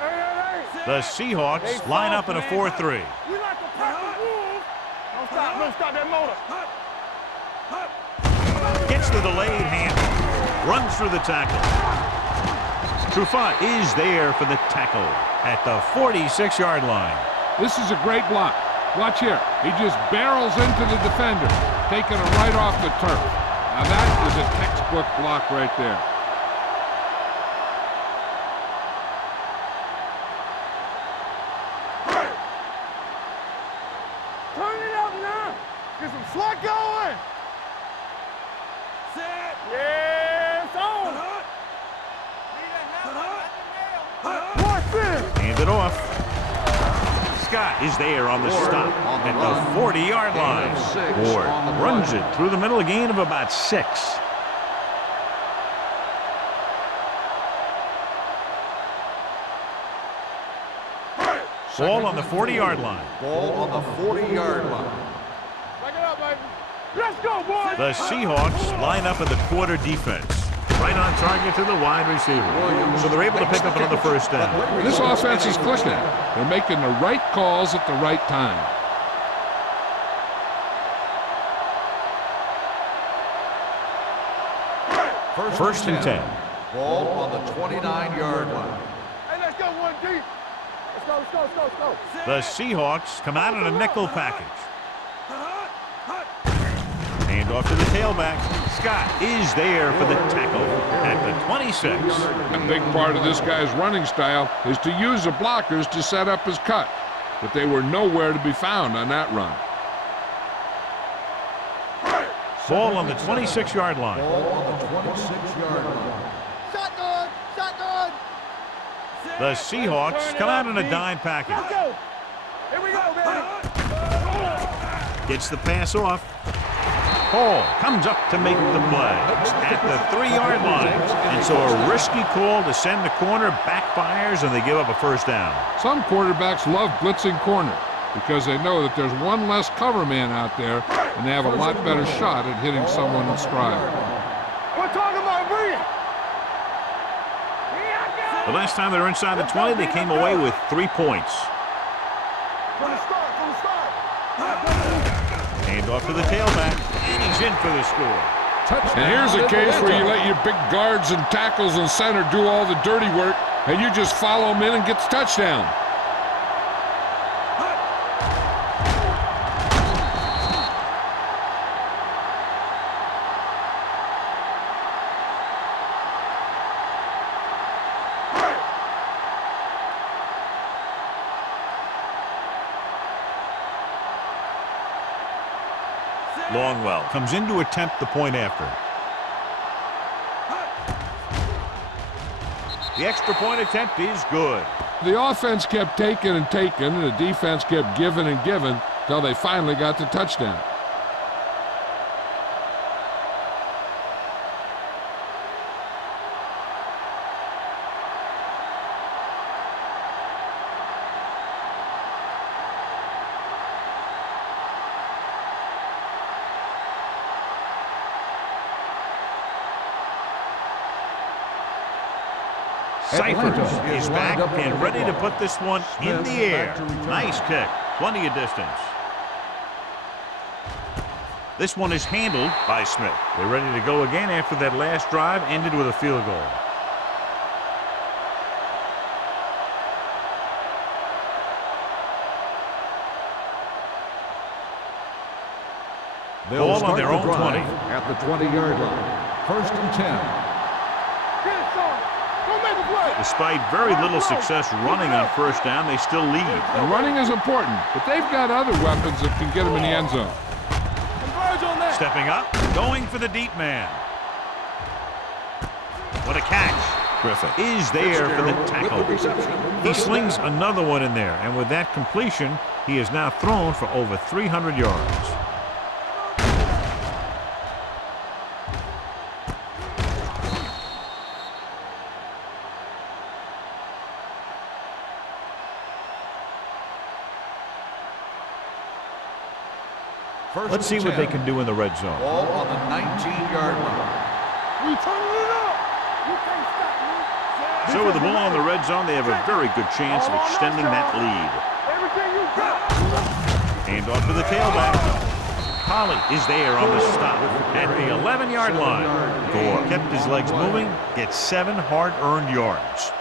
Hey. The Seahawks line up in a 4-3. We like to pack the wolves. Don't stop that motor. Gets the delayed handle. Runs through the tackle. Trufant is there for the tackle at the 46-yard line. This is a great block. Watch here. He just barrels into the defender, taking him right off the turf. Now that is a textbook block right there. Turn it up now. Get some slack going. Set. Yeah, it's on. Watch this. Hand it off. Scott is there on the stop at the 40-yard line. Ward runs it through the middle, a gain of about 6. Ball on the 40-yard line. Ball on the 40-yard line. Back it up, baby. Let's go, boys. The Seahawks line up in the quarter defense. Right on target to the wide receiver. So they're able to pick up another first down. This offense is clicking. They're making the right calls at the right time. First and 10. Ball on the 29-yard line. Hey, let's go, 1D. Let's go. The Seahawks come out in a nickel package. Hand off to the tailback. Scott is there for the tackle at the 26. A big part of this guy's running style is to use the blockers to set up his cut, but they were nowhere to be found on that run. Ball on the 26-yard line. Ball on the 26-yard line. Shotgun. The Seahawks come out in a dime package. Let's go. Here we go, baby. Gets the pass off. Hall comes up to make the play at the 3-yard line. And so a risky call to send the corner backfires, and they give up a first down. Some quarterbacks love blitzing corner because they know that there's one less cover man out there, and they have a lot better shot at hitting someone in stride. We're talking about Bree. The last time they were inside the 20, they came away with 3 points. From the start. Hand off to the tailback, and he's in for the score. And here's a case where you let your big guards and tackles and center do all the dirty work, and you just follow them in and get the touchdown. Longwell comes in to attempt the point after. The extra point attempt is good. The offense kept taking and taking, and the defense kept giving and giving until they finally got the touchdown. Cyphers is back and ready to put this one in the air. Nice kick. Plenty of distance. This one is handled by Smith. They're ready to go again after that last drive ended with a field goal. Ball on their own 20. At the 20-yard line. 1st and 10. Get it, son. Go make a play. Despite very little success running on 1st down, they still lead. And running is important, but they've got other weapons that can get them in the end zone. Converge on that. Stepping up, going for the deep man. What a catch. Griffith is there for the tackle. He slings another one in there, and with that completion, he has now thrown for over 300 yards. Let's see what they can do in the red zone. Ball on the 19-yard line. We turning it up. You can't stop me. So with the ball in the red zone, they have a very good chance of extending that lead. Everything you got. Hand off to the tailback. Holly is there on the stop at the 11-yard line. Gore kept his legs moving, gets 7 hard-earned yards.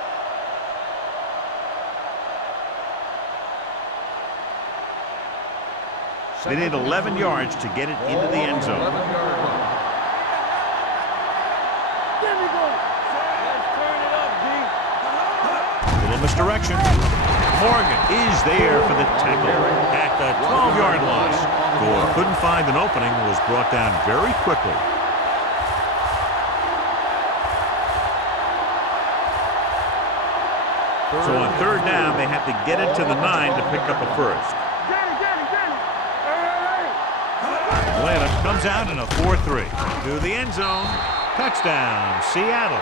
They need 11 yards to get it into the end zone. There we go. Let's turn it up, D. Little misdirection. Morgan is there for the tackle at the 12-yard line. Gore couldn't find an opening and was brought down very quickly. So on 3rd down, they have to get it to the 9 to pick up a first. Atlanta comes out in a 4-3 to the end zone. Touchdown, Seattle.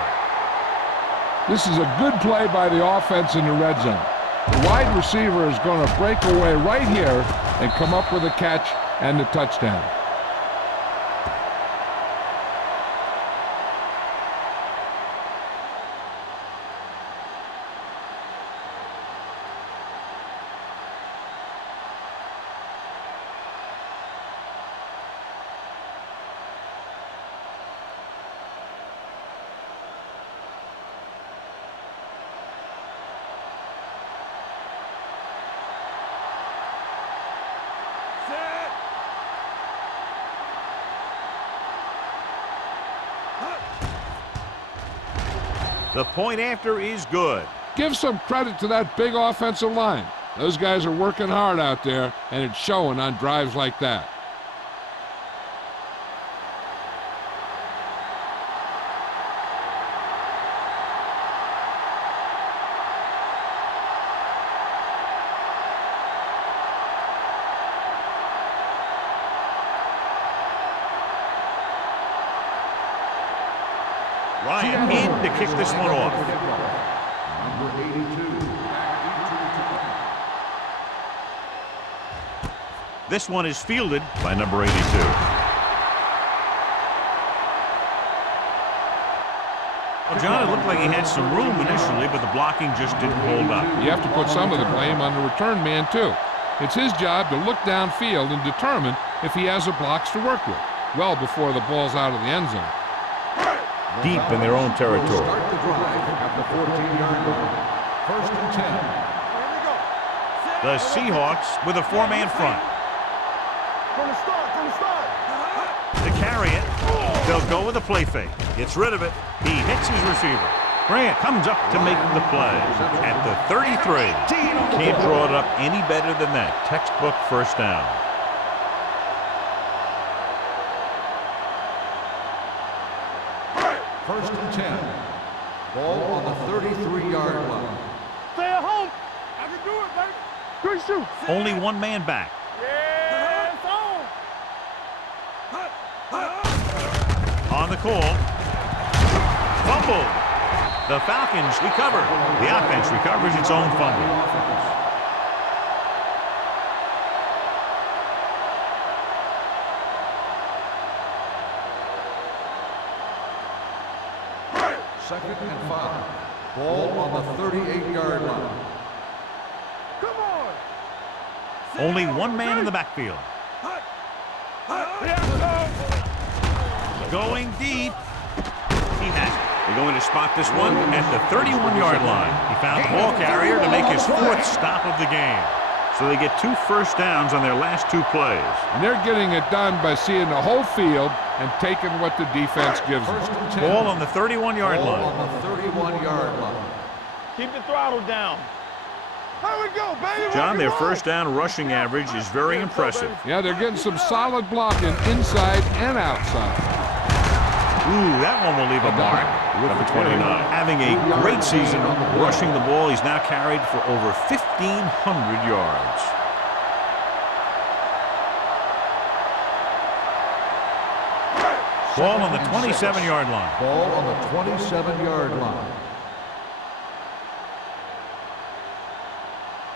This is a good play by the offense in the red zone. The wide receiver is going to break away right here and come up with a catch and the touchdown. The point after is good. Give some credit to that big offensive line. Those guys are working hard out there, and it's showing on drives like that. Ryan in to kick this one off. Number 82. This one is fielded by number 82. Well, John, it looked like he had some room initially, but the blocking just didn't hold up. You have to put some of the blame on the return man, too. It's his job to look downfield and determine if he has the blocks to work with, well before the ball's out of the end zone. Deep in their own territory. Start the drive at the 14-yard line. 1st and 10. Here we go. The Seahawks with a 4-man front. From the start. To carry it, they'll go with a play fake. Gets rid of it. He hits his receiver. Grant comes up to make the play at the 33. Can't draw it up any better than that. Textbook first down. First and 10. Ball on the 33-yard line. Stay at home. I can do it, baby. Good shoot. Only one man back. Yeah, it's on. On the call. Fumble. The Falcons recover. The offense recovers its own fumble. Second and 5. Ball on the 38-yard line. Come on. Only one man in the backfield. Going deep. He has it. They're going to spot this one at the 31-yard line. He found the ball carrier to make his 4th stop of the game. So they get 2 first downs on their last 2 plays. And they're getting it done by seeing the whole field and taking what the defense gives them. Ball on the 31-yard line. Ball on the 31-yard line. Keep the throttle down. There we go, baby. John, their first down rushing average is very impressive. Yeah, they're getting some solid blocking inside and outside. Ooh, that one will leave a mark. Number 29. Having a great season rushing the ball. He's now carried for over 1,500 yards. Ball on the 27-yard line. Ball on the 27-yard line.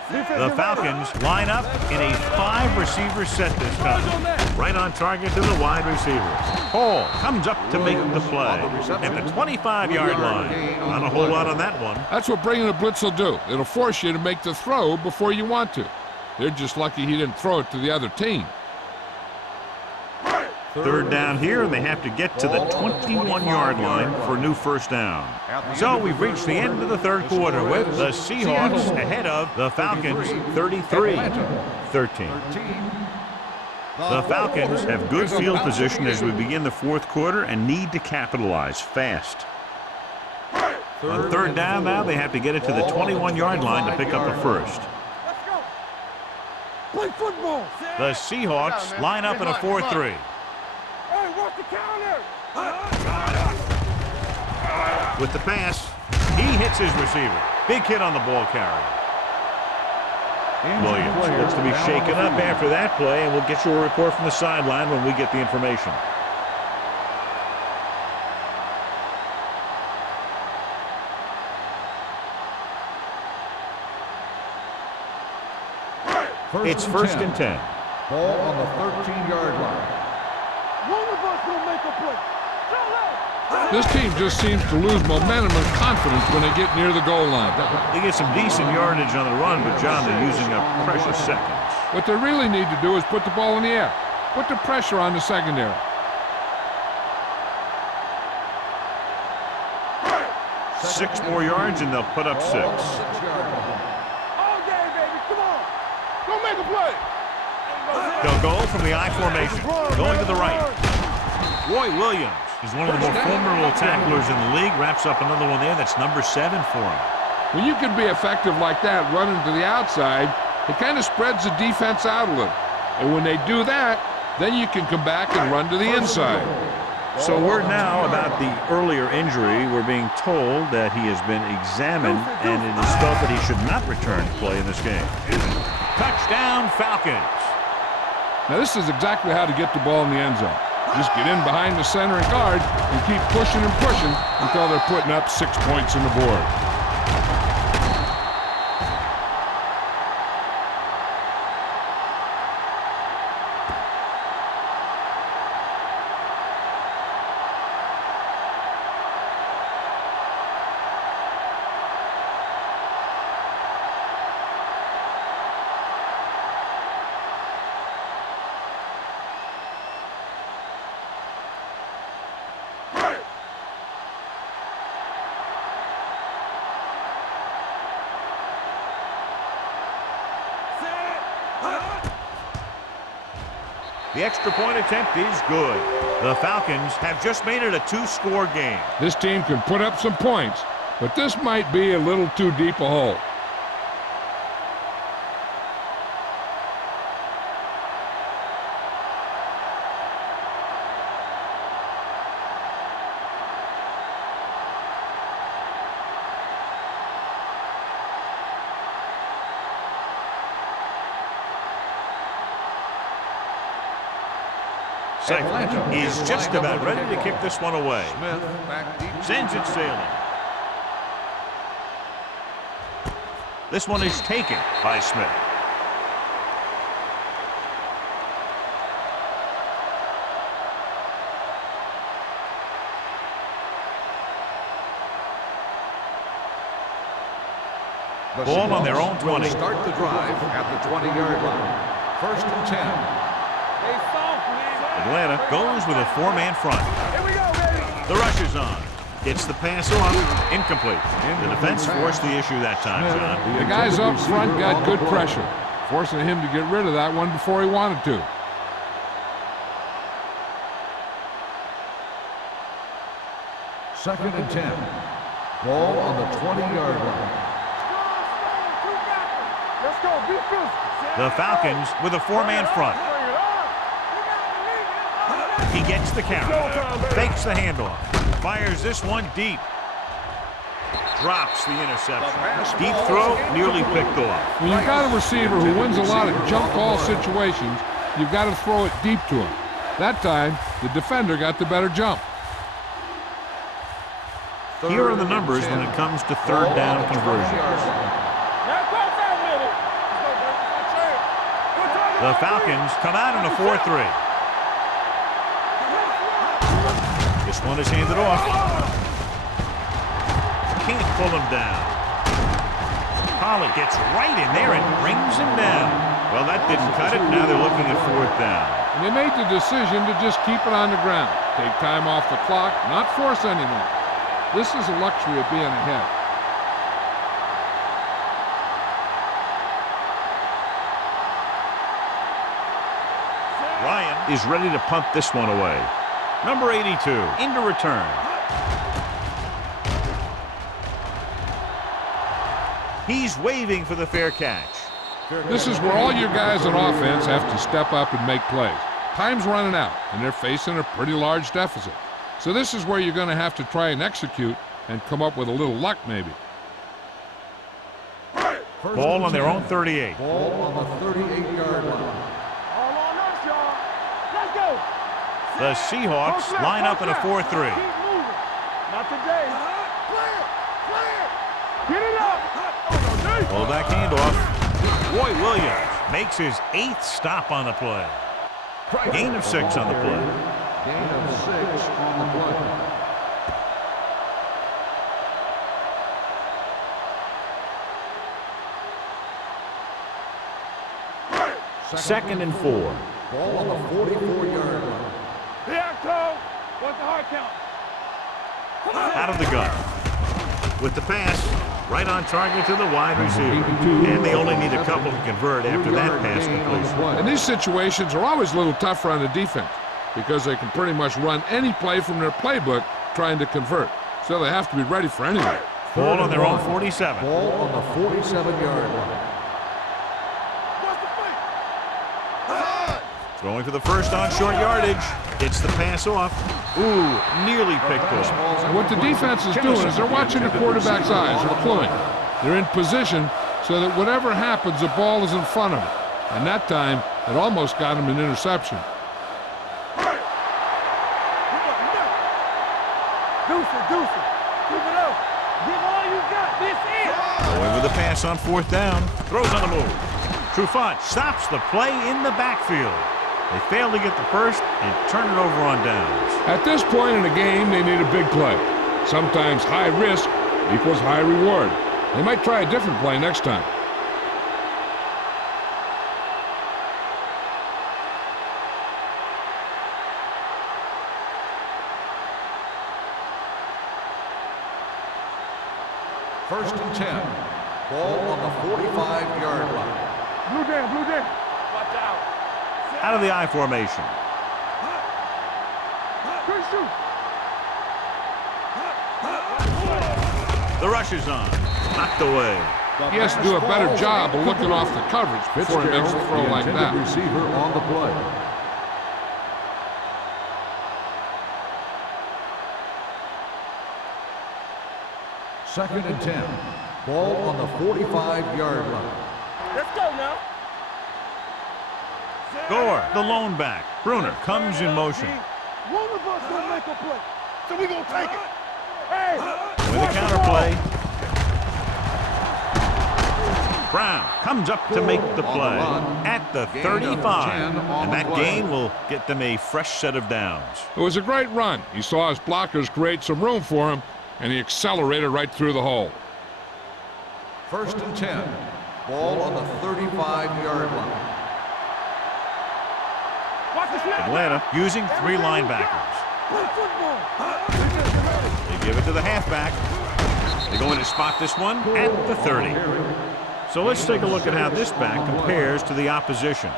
The Falcons line up in a 5-receiver set this time. Right on target to the wide receiver. Hall comes up to make the play at the 25-yard line. Not a whole lot on that one. That's what bringing a blitz will do. It'll force you to make the throw before you want to. They're just lucky he didn't throw it to the other team. 3rd down here, and they have to get to the 21-yard line for a new first down. So we've reached the end of the 3rd quarter with the Seahawks ahead of the Falcons 33-13. The Falcons have good field position as we begin the 4th quarter and need to capitalize fast. On 3rd down now, they have to get it to the 21-yard line to pick up a first. Let's go. Play football. The Seahawks line up in a 4-3. Hey, watch the counter. With the pass, he hits his receiver. Big hit on the ball carrier. Williams looks to be shaken up after that play, and we'll get you a report from the sideline when we get the information. It's 1st and 10. Ball on the 13-yard line. One of us will make a play. This team just seems to lose momentum and confidence when they get near the goal line. They get some decent yardage on the run, but John, they're using up precious seconds. What they really need to do is put the ball in the air. Put the pressure on the secondary. 6 more yards, and they'll put up 6. All day, baby. Come on. Go make a play. They'll go from the I formation, going to the right. Roy Williams is one of the more formidable tacklers in the league. Wraps up another one there. That's number 7 for him. When you can be effective like that, running to the outside, it kind of spreads the defense out a little. And when they do that, then you can come back and run to the inside. So word now about the earlier injury. We're being told that he has been examined, and it is felt that he should not return to play in this game. Touchdown, Falcons. Now, this is exactly how to get the ball in the end zone. Just get in behind the center and guard and keep pushing and pushing until they're putting up 6 points on the board. The extra point attempt is good. The Falcons have just made it a 2-score game. This team can put up some points, but this might be a little too deep a hole. Seifert is just about ready to kick this one away. Smith back deep. Sends it sailing. This one is taken by Smith. The Ball on their own Seahawks will 20. start the drive at the 20-yard line. First and 10. They soft, man. Atlanta goes with a four-man front. Here we go, baby. The rush is on. Gets the pass off. Incomplete. The defense forced the issue that time, John. The guys up front got good pressure, forcing him to get rid of that one before he wanted to. Second and 10. Ball on the 20-yard line. Let's go, be physical. The Falcons with a four-man front. He gets the carry. Fakes the handoff. Fires this one deep. Drops the interception. Deep throw, nearly picked off. When you've got a receiver who wins a lot of jump ball situations, you've got to throw it deep to him. That time, the defender got the better jump. Here are the numbers when it comes to third down conversion. The Falcons come out in a 4-3. This one is handed off. Can't pull him down. Pollard gets right in there and brings him down. Well, that didn't cut it. Now they're looking at fourth down. And they made the decision to just keep it on the ground. Take time off the clock, not force anything. This is a luxury of being ahead. Ryan is ready to punt this one away. Number 82 into return. He's waving for the fair catch. This is where all your guys on offense have to step up and make plays. Time's running out, and they're facing a pretty large deficit. So this is where you're going to have to try and execute and come up with a little luck, maybe. Ball on their own 38. Ball on the 38-yard line. All on us, y'all. Let's go. The Seahawks line up in a 4-3. Keep moving. Not today. Clear. Get it up. Pull back handoff. Roy Williams makes his 8th stop on the play. Gain of 6 on the play. Gain of 6 on the play. Second and 4. Ball on the 44-yard line. Here I come. What's the hard count? Out of the gun. With the pass, right on target to the wide receiver. And they only need a couple to convert after that pass completion. And these situations are always a little tougher on the defense because they can pretty much run any play from their playbook trying to convert. So they have to be ready for anything. Ball on their own 47. Ball on the 47-yard line. Throwing for the first on short yardage. Gets the pass off. Ooh, nearly picked off. And what the defense is doing is they're watching the quarterback's eyes. They're cluing. They're in position so that whatever happens, the ball is in front of them. And that time, it almost got him an interception. Deuce. Keep it up. Give all you got. This is. Going with the pass on fourth down. Throws on the move. Trufant stops the play in the backfield. They fail to get the first and turn it over on downs. At this point in the game, they need a big play. Sometimes high risk equals high reward. They might try a different play next time. First and 10. Ball on the 45-yard line. Blue down. Watch out. Out of the I formation. Good shoot. The rush is on. Knocked away. He has to do a better job of looking off the coverage before he makes a throw like that. Receiver on the play. Second and 10. Ball on the 45-yard line. Let's go now. Gore, the lone back. Bruner comes in motion. One of us gonna make a play, so we gonna take it. Hey, With a counter play. Brown comes up to make the play at the 35. And that gain will get them a fresh set of downs. It was a great run. He saw his blockers create some room for him, and he accelerated right through the hole. First and 10. Ball on the 35-yard line. Watch the snap. Atlanta using 3 linebackers. Play football. They give it to the halfback. They go in to spot this one at the 30. So let's take a look at how this back compares to the opposition.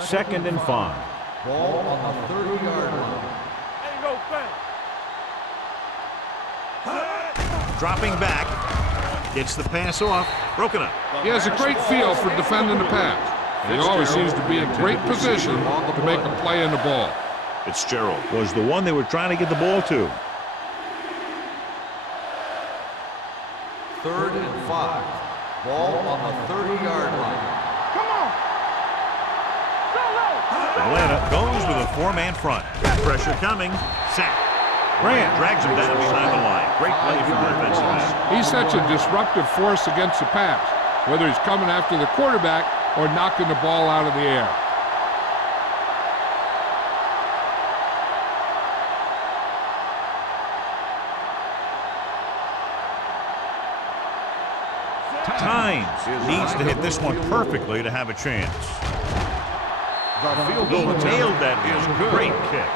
Second and 5. Ball on the 30-yard line. Ain't no thing. Dropping back. Gets the pass off. Broken up. He has a great feel for defending the pass. And he always seems to be in great position to make a play in the ball. Fitzgerald was the one they were trying to get the ball to. Third and 5. Ball on the 30-yard line. Come on. Solo. Atlanta goes with a 4-man front. Pressure coming. Sack. Grant drags him down behind the line. Great play from the defensive end. He's such a disruptive force against the pass, whether he's coming after the quarterback or knocking the ball out of the air. Tynes needs to hit this one perfectly to have a chance. The field He goal nailed that is one. good. Great kick.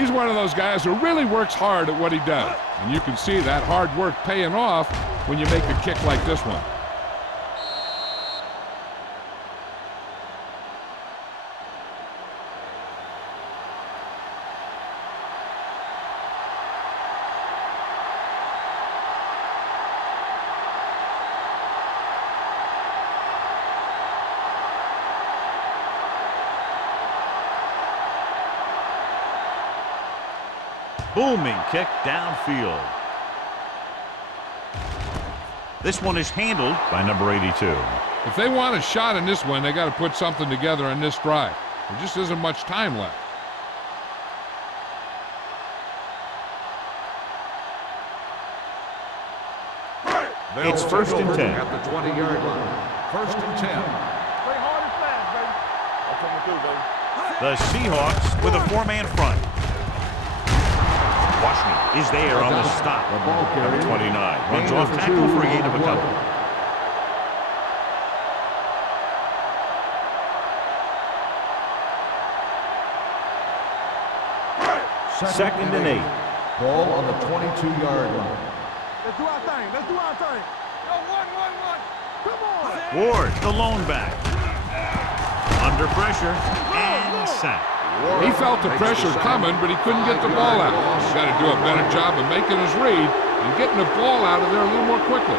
He's one of those guys who really works hard at what he does. And you can see that hard work paying off when you make a kick like this one. Booming kick downfield. This one is handled by number 82. If they want a shot in this one, they got to put something together on this drive. There just isn't much time left. It's first and 10. At the 20-yard line. First and 10. Play hard and fast, baby. That's what we do, baby. The Seahawks with a 4-man front. Washington is there on the stop. Number 29 runs off tackle for a gain of a couple. Second and 8. Ball on the 22-yard line. Let's do our thing. Let's do our thing. Yo, one. Come on. Ward, the lone back. Under pressure and sack. He felt the pressure coming, but he couldn't get the ball out. He's got to do a better job of making his read and getting the ball out of there a little more quickly.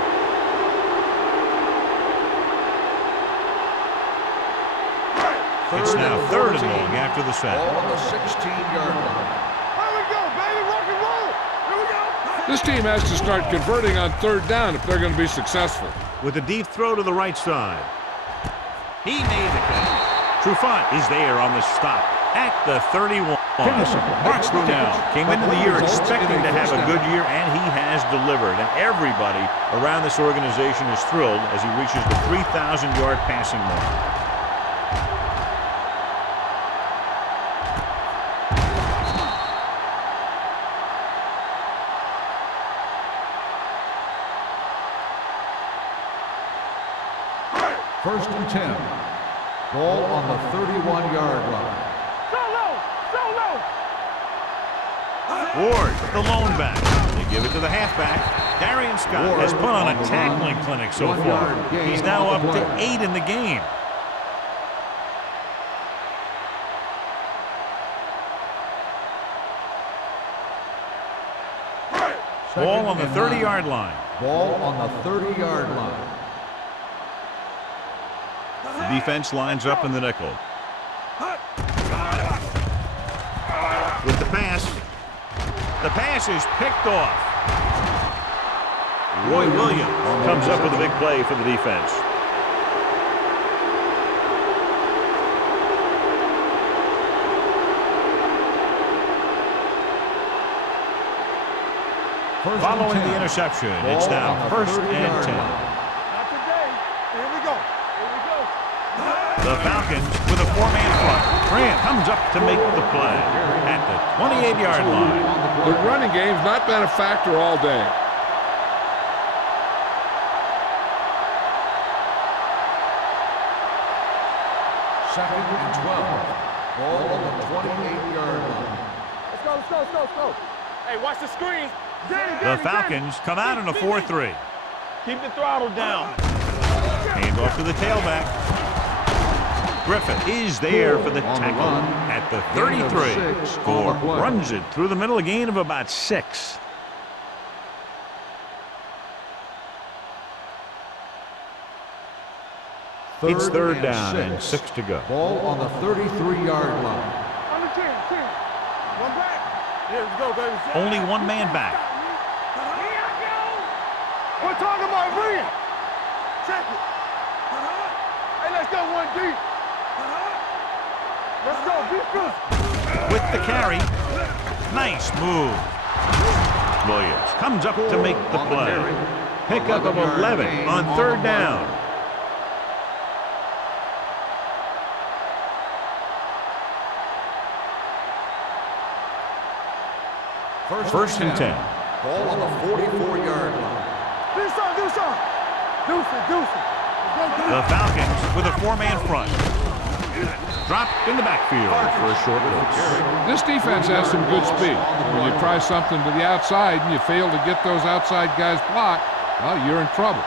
It's now third and long after the sack. Ball on the 16-yard line. Here we go, baby. Rock and roll. Here we go. This team has to start converting on third down if they're going to be successful. With a deep throw to the right side. He made the catch. Trufant is there on the stop at the 31. Mark Brunell came into the year expecting to have a good year, and he has delivered. And everybody around this organization is thrilled as he reaches the 3,000-yard passing mark. First and 10. Ball on the 31-yard line. Solo. Ward, the lone back. They give it to the halfback. Darian Scott has put on a tackling clinic so far. He's now up to 8 in the game. Ball on the 30-yard line. Ball on the 30-yard line. The defense lines up in the nickel. With the pass is picked off. Roy Williams comes up with a big play for the defense. Following the interception, it's now first and 10. Not today. Here we go. The Falcons with a four-man front. Grant comes up to make the play at the 28-yard line. The running game's not been a factor all day. Second and 12. Ball on the 28-yard line. Let's go, let's go, let's go, let's go. Hey, watch the screen. The Falcons come out in a 4-3. Keep the throttle down. Hand off to the tailback. Griffith is there for the tackle at the 33. Score runs it through the middle, a gain of about 6. It's third down and 6 to go. Ball on the 33-yard line. On the 10. One back. Yeah, let's go, baby. Only one man back. We're talking about bringing. Check it. Hey, let's go 1 deep. Let's go, defense. With the carry. Nice move. Williams comes up to make the play. Pickup of 11 on third down. First and 10. Ball on the 44-yard line. Do something. Deuce it. The Falcons with a four-man front. Dropped in the backfield for a short loss. This defense has some good speed. When you try something to the outside and you fail to get those outside guys blocked, well, you're in trouble.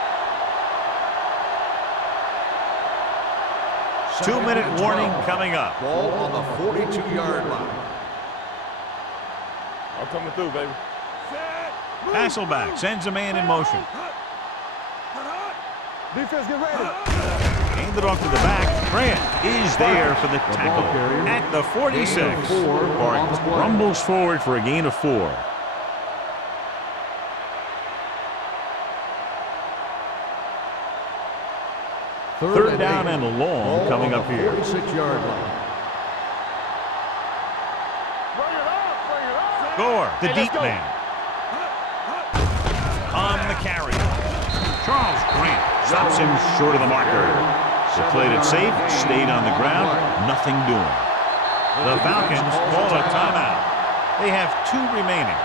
2-minute warning coming up. Ball on the 42-yard line. I'm coming through, baby. Hasselback sends a man in motion. Defense, get ready. Hand it off to the back. Grant is there for the tackle at the 46. Barton rumbles forward for a gain of 4. Third down and long coming up here. 46-yard line. Gore, the deep man. On the carry. Charles Grant stops him short of the marker. They played it safe, stayed on the ground, nothing doing. The Falcons call a timeout. They have 2 remaining.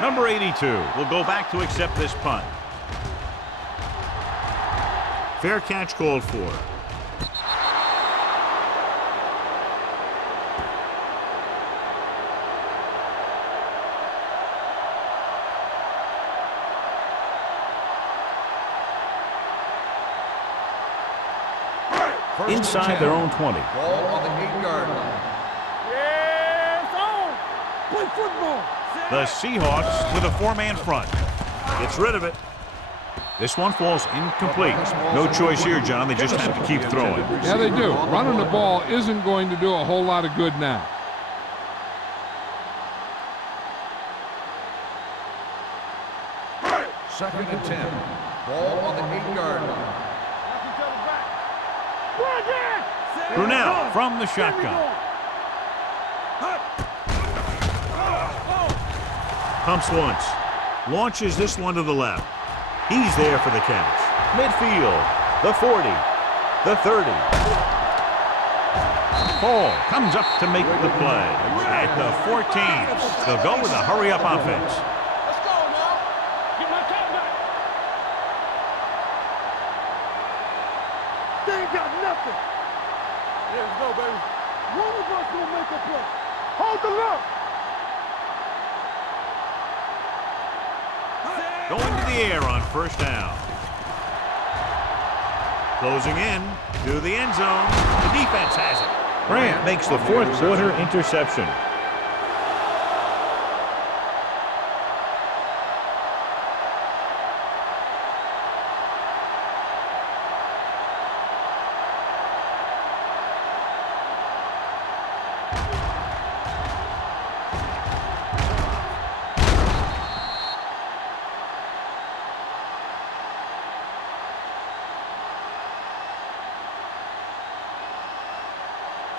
Number 82 will go back to accept this punt. Fair catch called for. Inside their own 20. Ball on the 8-yard line. Yeah, it's on. Play football. The Seahawks with a 4-man front. Gets rid of it. This one falls incomplete. No choice here, John. They just have to keep throwing. Yeah, they do. Running the ball isn't going to do a whole lot of good now. Second and 10. Ball on the 8-yard line. Brunell from the shotgun. Pumps once. Launches this one to the left. He's there for the catch. Midfield. The 40. The 30. Paul comes up to make the play. At the 14. They'll go with a hurry-up offense. Let's go now. Get my top back. They ain't got nothing. Yeah, let's go, baby. One of us gonna make a play. Hold the look. Going to the air on first down. Closing in to the end zone. The defense has it. Grant makes the fourth quarter interception.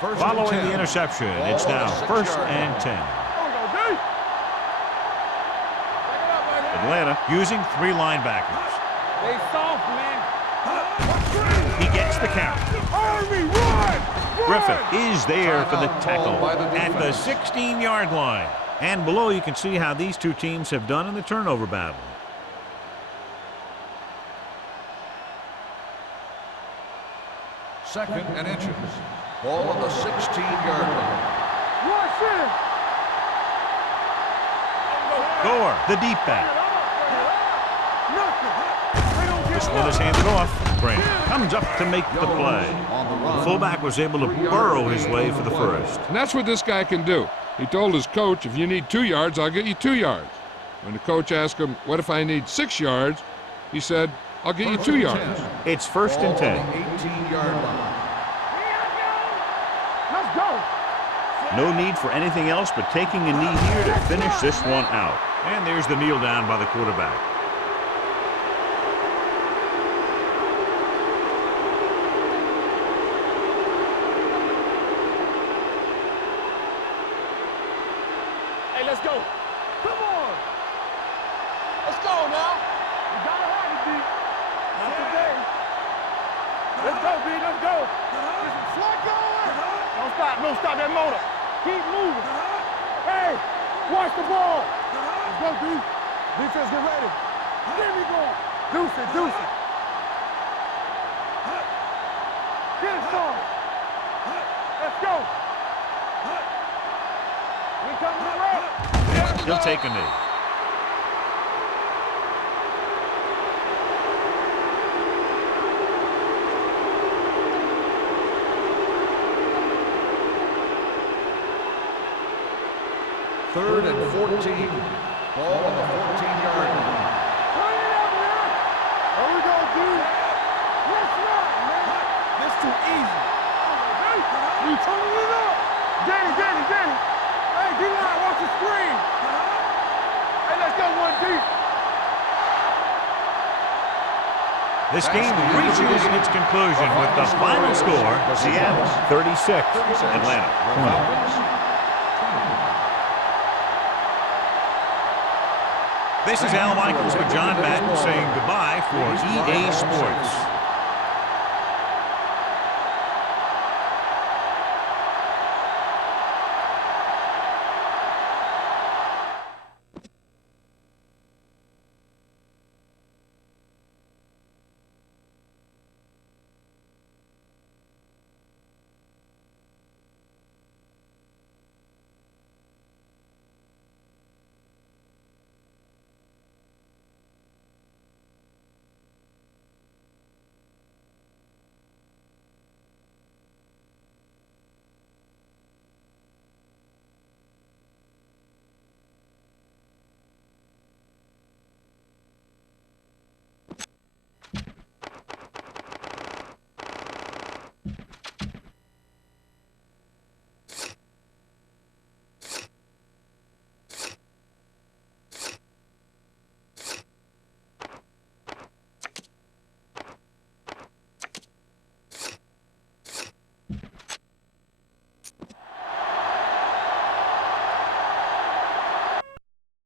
Following the interception, it's now 1st and 10. Atlanta using 3 linebackers. They soft, man. He gets the carry. Army, run! Griffith is there for the tackle by the at the defense. 16-yard line. And below you can see how these two teams have done in the turnover battle. Second and inches. Ball on the 16-yard line. Rush in! Gore, the deep back. Nothing. They don't get This one is handed off. Grant comes up to make the play. On the The run. fullback was able to burrow his way for the first. And that's what this guy can do. He told his coach, if you need 2 yards, I'll get you 2 yards. When the coach asked him, what if I need 6 yards? He said, I'll get you 2 yards. It's 1st and 10. Ball on the 18-yard line. Let's go. No need for anything else but taking a knee here to finish this one out. And there's the kneel down by the quarterback. Hey, let's go. Come on. Let's go now. We gotta have it, B. Not today. Let's go, B. Let's go. Listen, slide going. Don't stop. Don't stop that motor. Keep moving. Hey, watch the ball. Let's go, B. Defense, get ready. There we go. Deuce it, deuce it. Get it started. Let's go. We coming to rock. He'll take a knee. Third and 14. Ball on the 14-yard line. Turn it up, man. Here we go, dude. Let's rock, man. This too easy. You turning it up. Danny. Hey, D-line, watch the screen. Hey, let's go one deep. This game reaches its conclusion with the final score, Seattle 36, Atlanta 20. This is Al Michaels with John Madden saying goodbye for EA Sports.